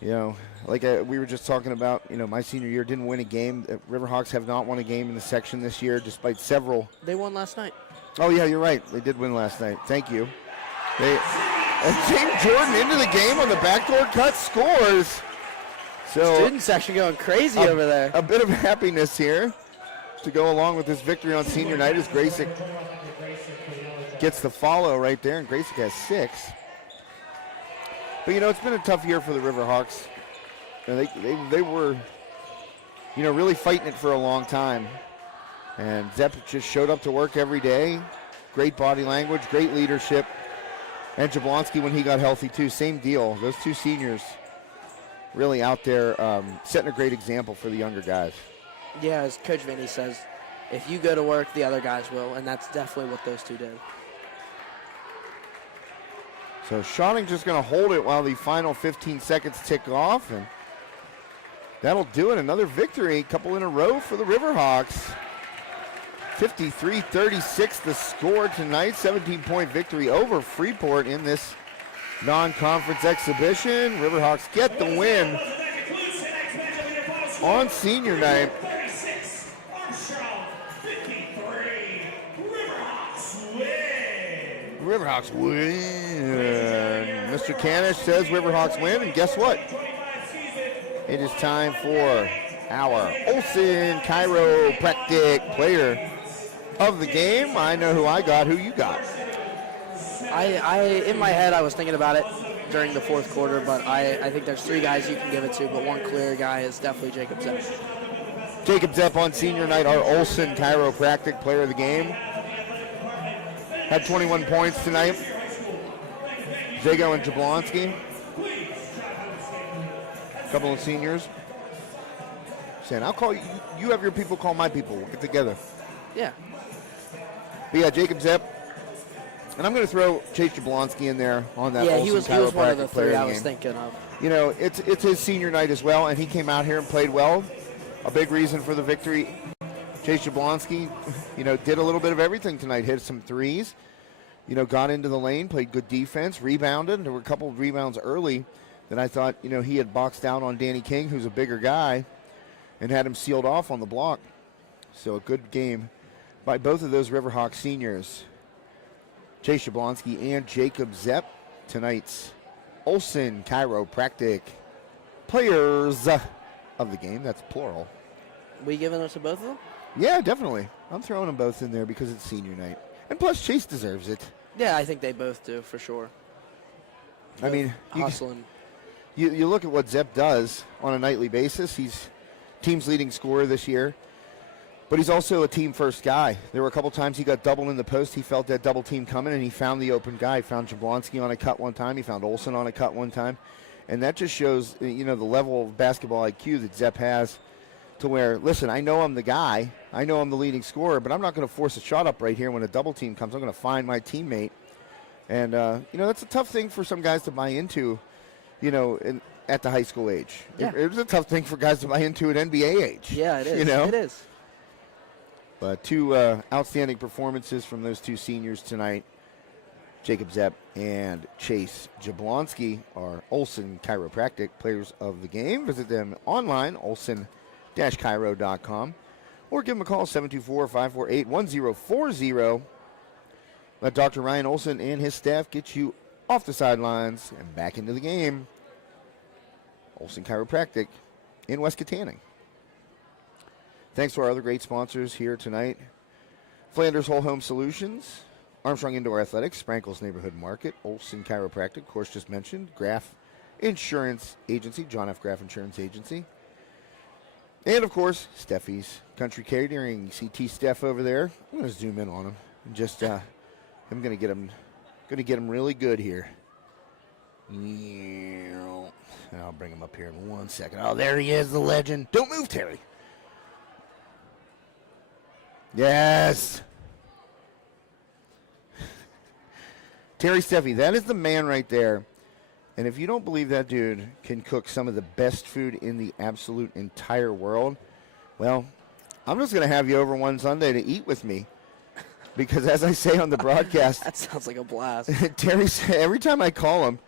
We were just talking about, my senior year didn't win a game. Riverhawks have not won a game in the section this year, despite several. They won last night. Oh, yeah, you're right. They did win last night. Thank you. And St. Jordan into the game on the backdoor cut scores. So student section going crazy over there. A bit of happiness here to go along with this victory on senior night as Graysick gets the follow right there, and Graysick has 6. But, it's been a tough year for the Riverhawks. They were, really fighting it for a long time. And Zepp just showed up to work every day. Great body language, great leadership. And Jablonski, when he got healthy, too, same deal. Those 2 seniors really out there setting a great example for the younger guys. Yeah, as Coach Vinny says, if you go to work, the other guys will, and that's definitely what those two did. So Shawning just going to hold it while the final 15 seconds tick off, and that'll do it. Another victory, a couple in a row for the Riverhawks. 53-36 the score tonight. 17-point victory over Freeport in this non-conference exhibition. Riverhawks get the win on senior night. 36, Armstrong, 53, Riverhawks win. Riverhawks win. Mr. Canish says Riverhawks win, and guess what? It is time for our Olsen Chiropractic Player of the Game. I know who I got. Who you got? I in my head, I was thinking about it during the fourth quarter, but I think there's three guys you can give it to, but one clear guy is definitely Jacob Zepp. Jacob Zepp on senior night, our Olsen Chiropractic Player of the Game. Had 21 points tonight. Zago and Jablonski. A couple of seniors. Saying, I'll call you. You have your people, call my people. We'll get together. Yeah. But yeah, Jacob Zepp. And I'm going to throw Chase Jablonski in there on that. Yeah, Olsen he was one of the Player three of I the was Game. thinking of. You know, it's his senior night as well, and he came out here and played well. A big reason for the victory. Chase Jablonski, you know, did a little bit of everything tonight. Hit some threes, you know, got into the lane, played good defense, rebounded. There were a couple of rebounds early that I thought, you know, he had boxed out on Danny King, who's a bigger guy, and had him sealed off on the block. So a good game by both of those Riverhawks seniors, Chase Jablonski and Jacob Zepp, tonight's Olsen Chiropractic Players of the Game. That's plural. We giving it to both of them? Yeah, definitely. I'm throwing them both in there because it's senior night. And plus, Chase deserves it. Yeah, I think they both do, for sure. I mean, hustling. You look at what Zepp does on a nightly basis. He's team's leading scorer this year. But he's also a team-first guy. There were a couple times he got double in the post. He felt that double team coming, and he found the open guy. He found Jablonski on a cut one time. He found Olsen on a cut one time. And that just shows, you know, the level of basketball IQ that Zepp has to where, listen, I know I'm the guy. I know I'm the leading scorer, but I'm not going to force a shot up right here when a double team comes. I'm going to find my teammate. And, you know, that's a tough thing for some guys to buy into, you know, at the high school age. Yeah. It was a tough thing for guys to buy into at NBA age. Yeah, it is. You know? It is. But two outstanding performances from those two seniors tonight. Jacob Zepp and Chase Jablonski are Olsen Chiropractic Players of the Game. Visit them online, olsen-chiro.com, or give them a call, 724-548-1040. Let Dr. Ryan Olsen and his staff get you off the sidelines and back into the game. Olsen Chiropractic in West Cattanning. Thanks to our other great sponsors here tonight. Flanders Whole Home Solutions, Armstrong Indoor Athletics, Sprankles Neighborhood Market, Olsen Chiropractic, of course just mentioned, Graff Insurance Agency, John F. Graff Insurance Agency. And, of course, Steffi's Country Catering. You see T-Steff over there. I'm going to zoom in on him. And just, I'm going to get him really good here. I'll bring him up here in 1 second. Oh, there he is, the legend. Don't move, Terry. Yes. Terry Steffy, that is the man right there. And if you don't believe that dude can cook some of the best food in the absolute entire world, well, I'm just going to have you over one Sunday to eat with me. Because as I say on the broadcast, That sounds like a blast. Terry, every time I call him,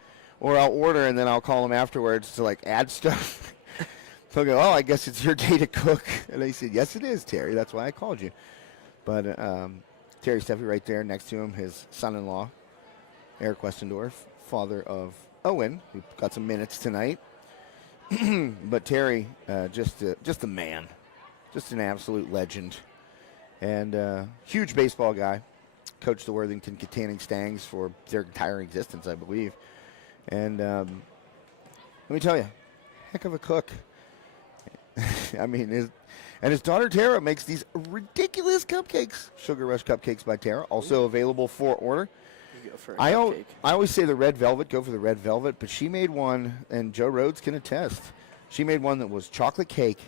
or I'll order and then I'll call him afterwards to like add stuff. So I go, oh, I guess it's your day to cook. And he said, yes, it is, Terry. That's why I called you. But Terry Steffy right there next to him, his son-in-law, Eric Westendorf, father of Owen, who got some minutes tonight. But Terry, just a man, just an absolute legend. And huge baseball guy. Coached the Worthington Cattanning Stangs for their entire existence, I believe. And let me tell you, heck of a cook. I mean, his daughter Tara makes these ridiculous cupcakes. Sugar Rush Cupcakes by Tara, also available for order. You go for a I cupcake. always say the red velvet, go for the red velvet, but she made one, and Joe Rhodes can attest. She made one that was chocolate cake,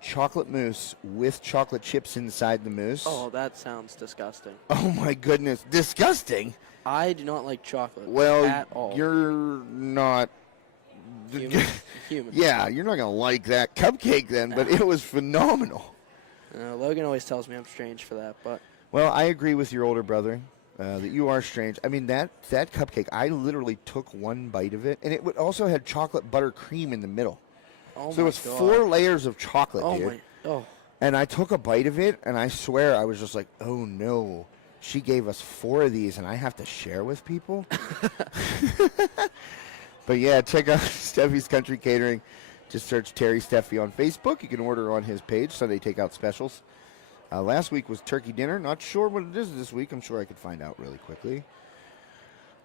chocolate mousse with chocolate chips inside the mousse. Oh, that sounds disgusting. Oh my goodness, disgusting. I do not like chocolate Well, at all. you're not Human. Yeah, you're not going to like that cupcake then, but it was phenomenal. Logan always tells me I'm strange for that, but Well, I agree with your older brother that you are strange. I mean, that cupcake, I literally took one bite of it, and it also had chocolate butter cream in the middle. oh So my it was God. 4 layers of chocolate, Oh dude. my. Oh. And I took a bite of it, and I swear I was just like, oh no. She gave us 4 of these, and I have to share with people? But yeah, check out Steffy's Country Catering. Just search Terry Steffy on Facebook. You can order on his page, Sunday Takeout Specials. Last week was turkey dinner. Not sure what it is this week. I'm sure I could find out really quickly.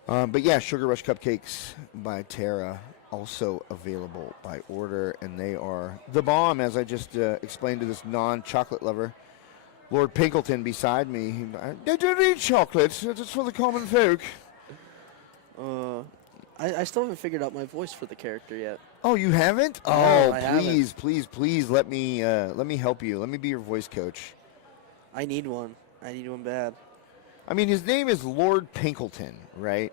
But yeah, Sugar Rush Cupcakes by Tara, also available by order. And they are the bomb, as I just explained to this non-chocolate lover. Lord Pinkleton beside me. They don't eat chocolate. It's for the common folk. I still haven't figured out my voice for the character yet. Oh, you haven't? No, Oh, I please, please, please let me help you. Let me be your voice coach. I need one. I need one bad. I mean, his name is Lord Pinkleton, right?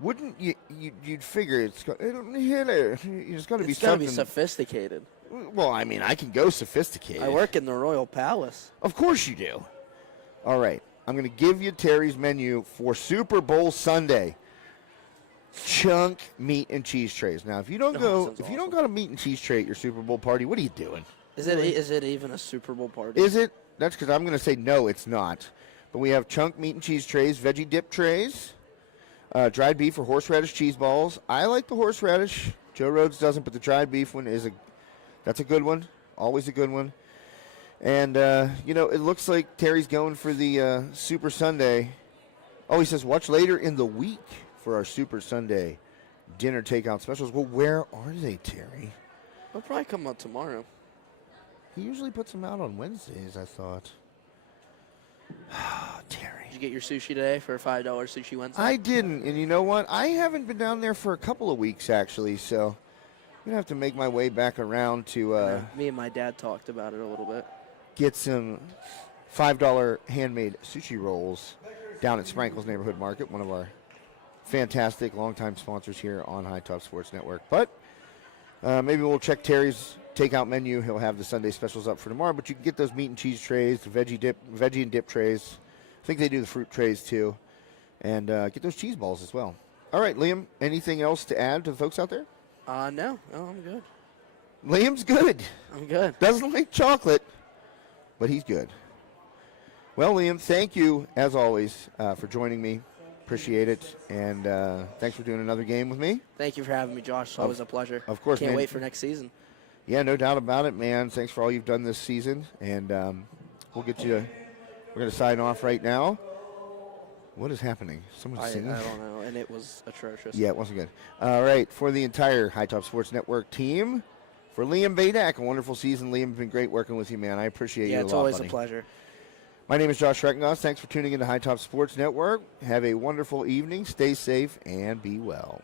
Wouldn't you'd figure it's got to be It's got to something. be sophisticated. Well, I mean, I can go sophisticated. I work in the Royal Palace. Of course you do. All right, I'm going to give you Terry's menu for Super Bowl Sunday. Chunk meat and cheese trays. Now, if you don't awesome. got a meat and cheese tray at your Super Bowl party, what are you doing? Is it even a Super Bowl party? Is it? That's because I'm going to say no, it's not. But we have chunk meat and cheese trays, veggie dip trays, dried beef or horseradish cheese balls. I like the horseradish. Joe Rhodes doesn't, but the dried beef one that's a good one. Always a good one. And it looks like Terry's going for the Super Sunday. Oh, he says watch later in the week for our Super Sunday dinner takeout specials. Well, where are they, Terry? They'll probably come out tomorrow. He usually puts them out on Wednesdays, I thought. Terry. Did you get your sushi today for a $5 sushi Wednesday? I didn't, and you know what? I haven't been down there for a couple of weeks, actually, so I'm going to have to make my way back around to Me and my dad talked about it a little bit. get some $5 handmade sushi rolls down at Sprinkles Neighborhood Market, one of our fantastic longtime sponsors here on High Top Sports Network. But maybe we'll check Terry's takeout menu. He'll have the Sunday specials up for tomorrow. But you can get those meat and cheese trays, the veggie and dip trays. I think they do the fruit trays too, and get those cheese balls as well. All right, Liam. Anything else to add to the folks out there? No, I'm good. Liam's good. I'm good. Doesn't like chocolate, but he's good. Well, Liam, thank you as always for joining me. Appreciate it, and thanks for doing another game with me. Thank you for having me, Josh. It's always a pleasure. Of course, Can't man. wait for next season. Yeah, no doubt about it, man. Thanks for all you've done this season, and we'll get you. We're going to sign off right now. What is happening? Someone's I singing? don't know, and it was atrocious. Yeah, it wasn't good. All right, for the entire High Top Sports Network team, for Liam Badak, a wonderful season. Liam, it's been great working with you, man. I appreciate you a lot, it's always buddy. a pleasure. My name is Josh Schreckengoss. Thanks for tuning in to High Top Sports Network. Have a wonderful evening. Stay safe and be well.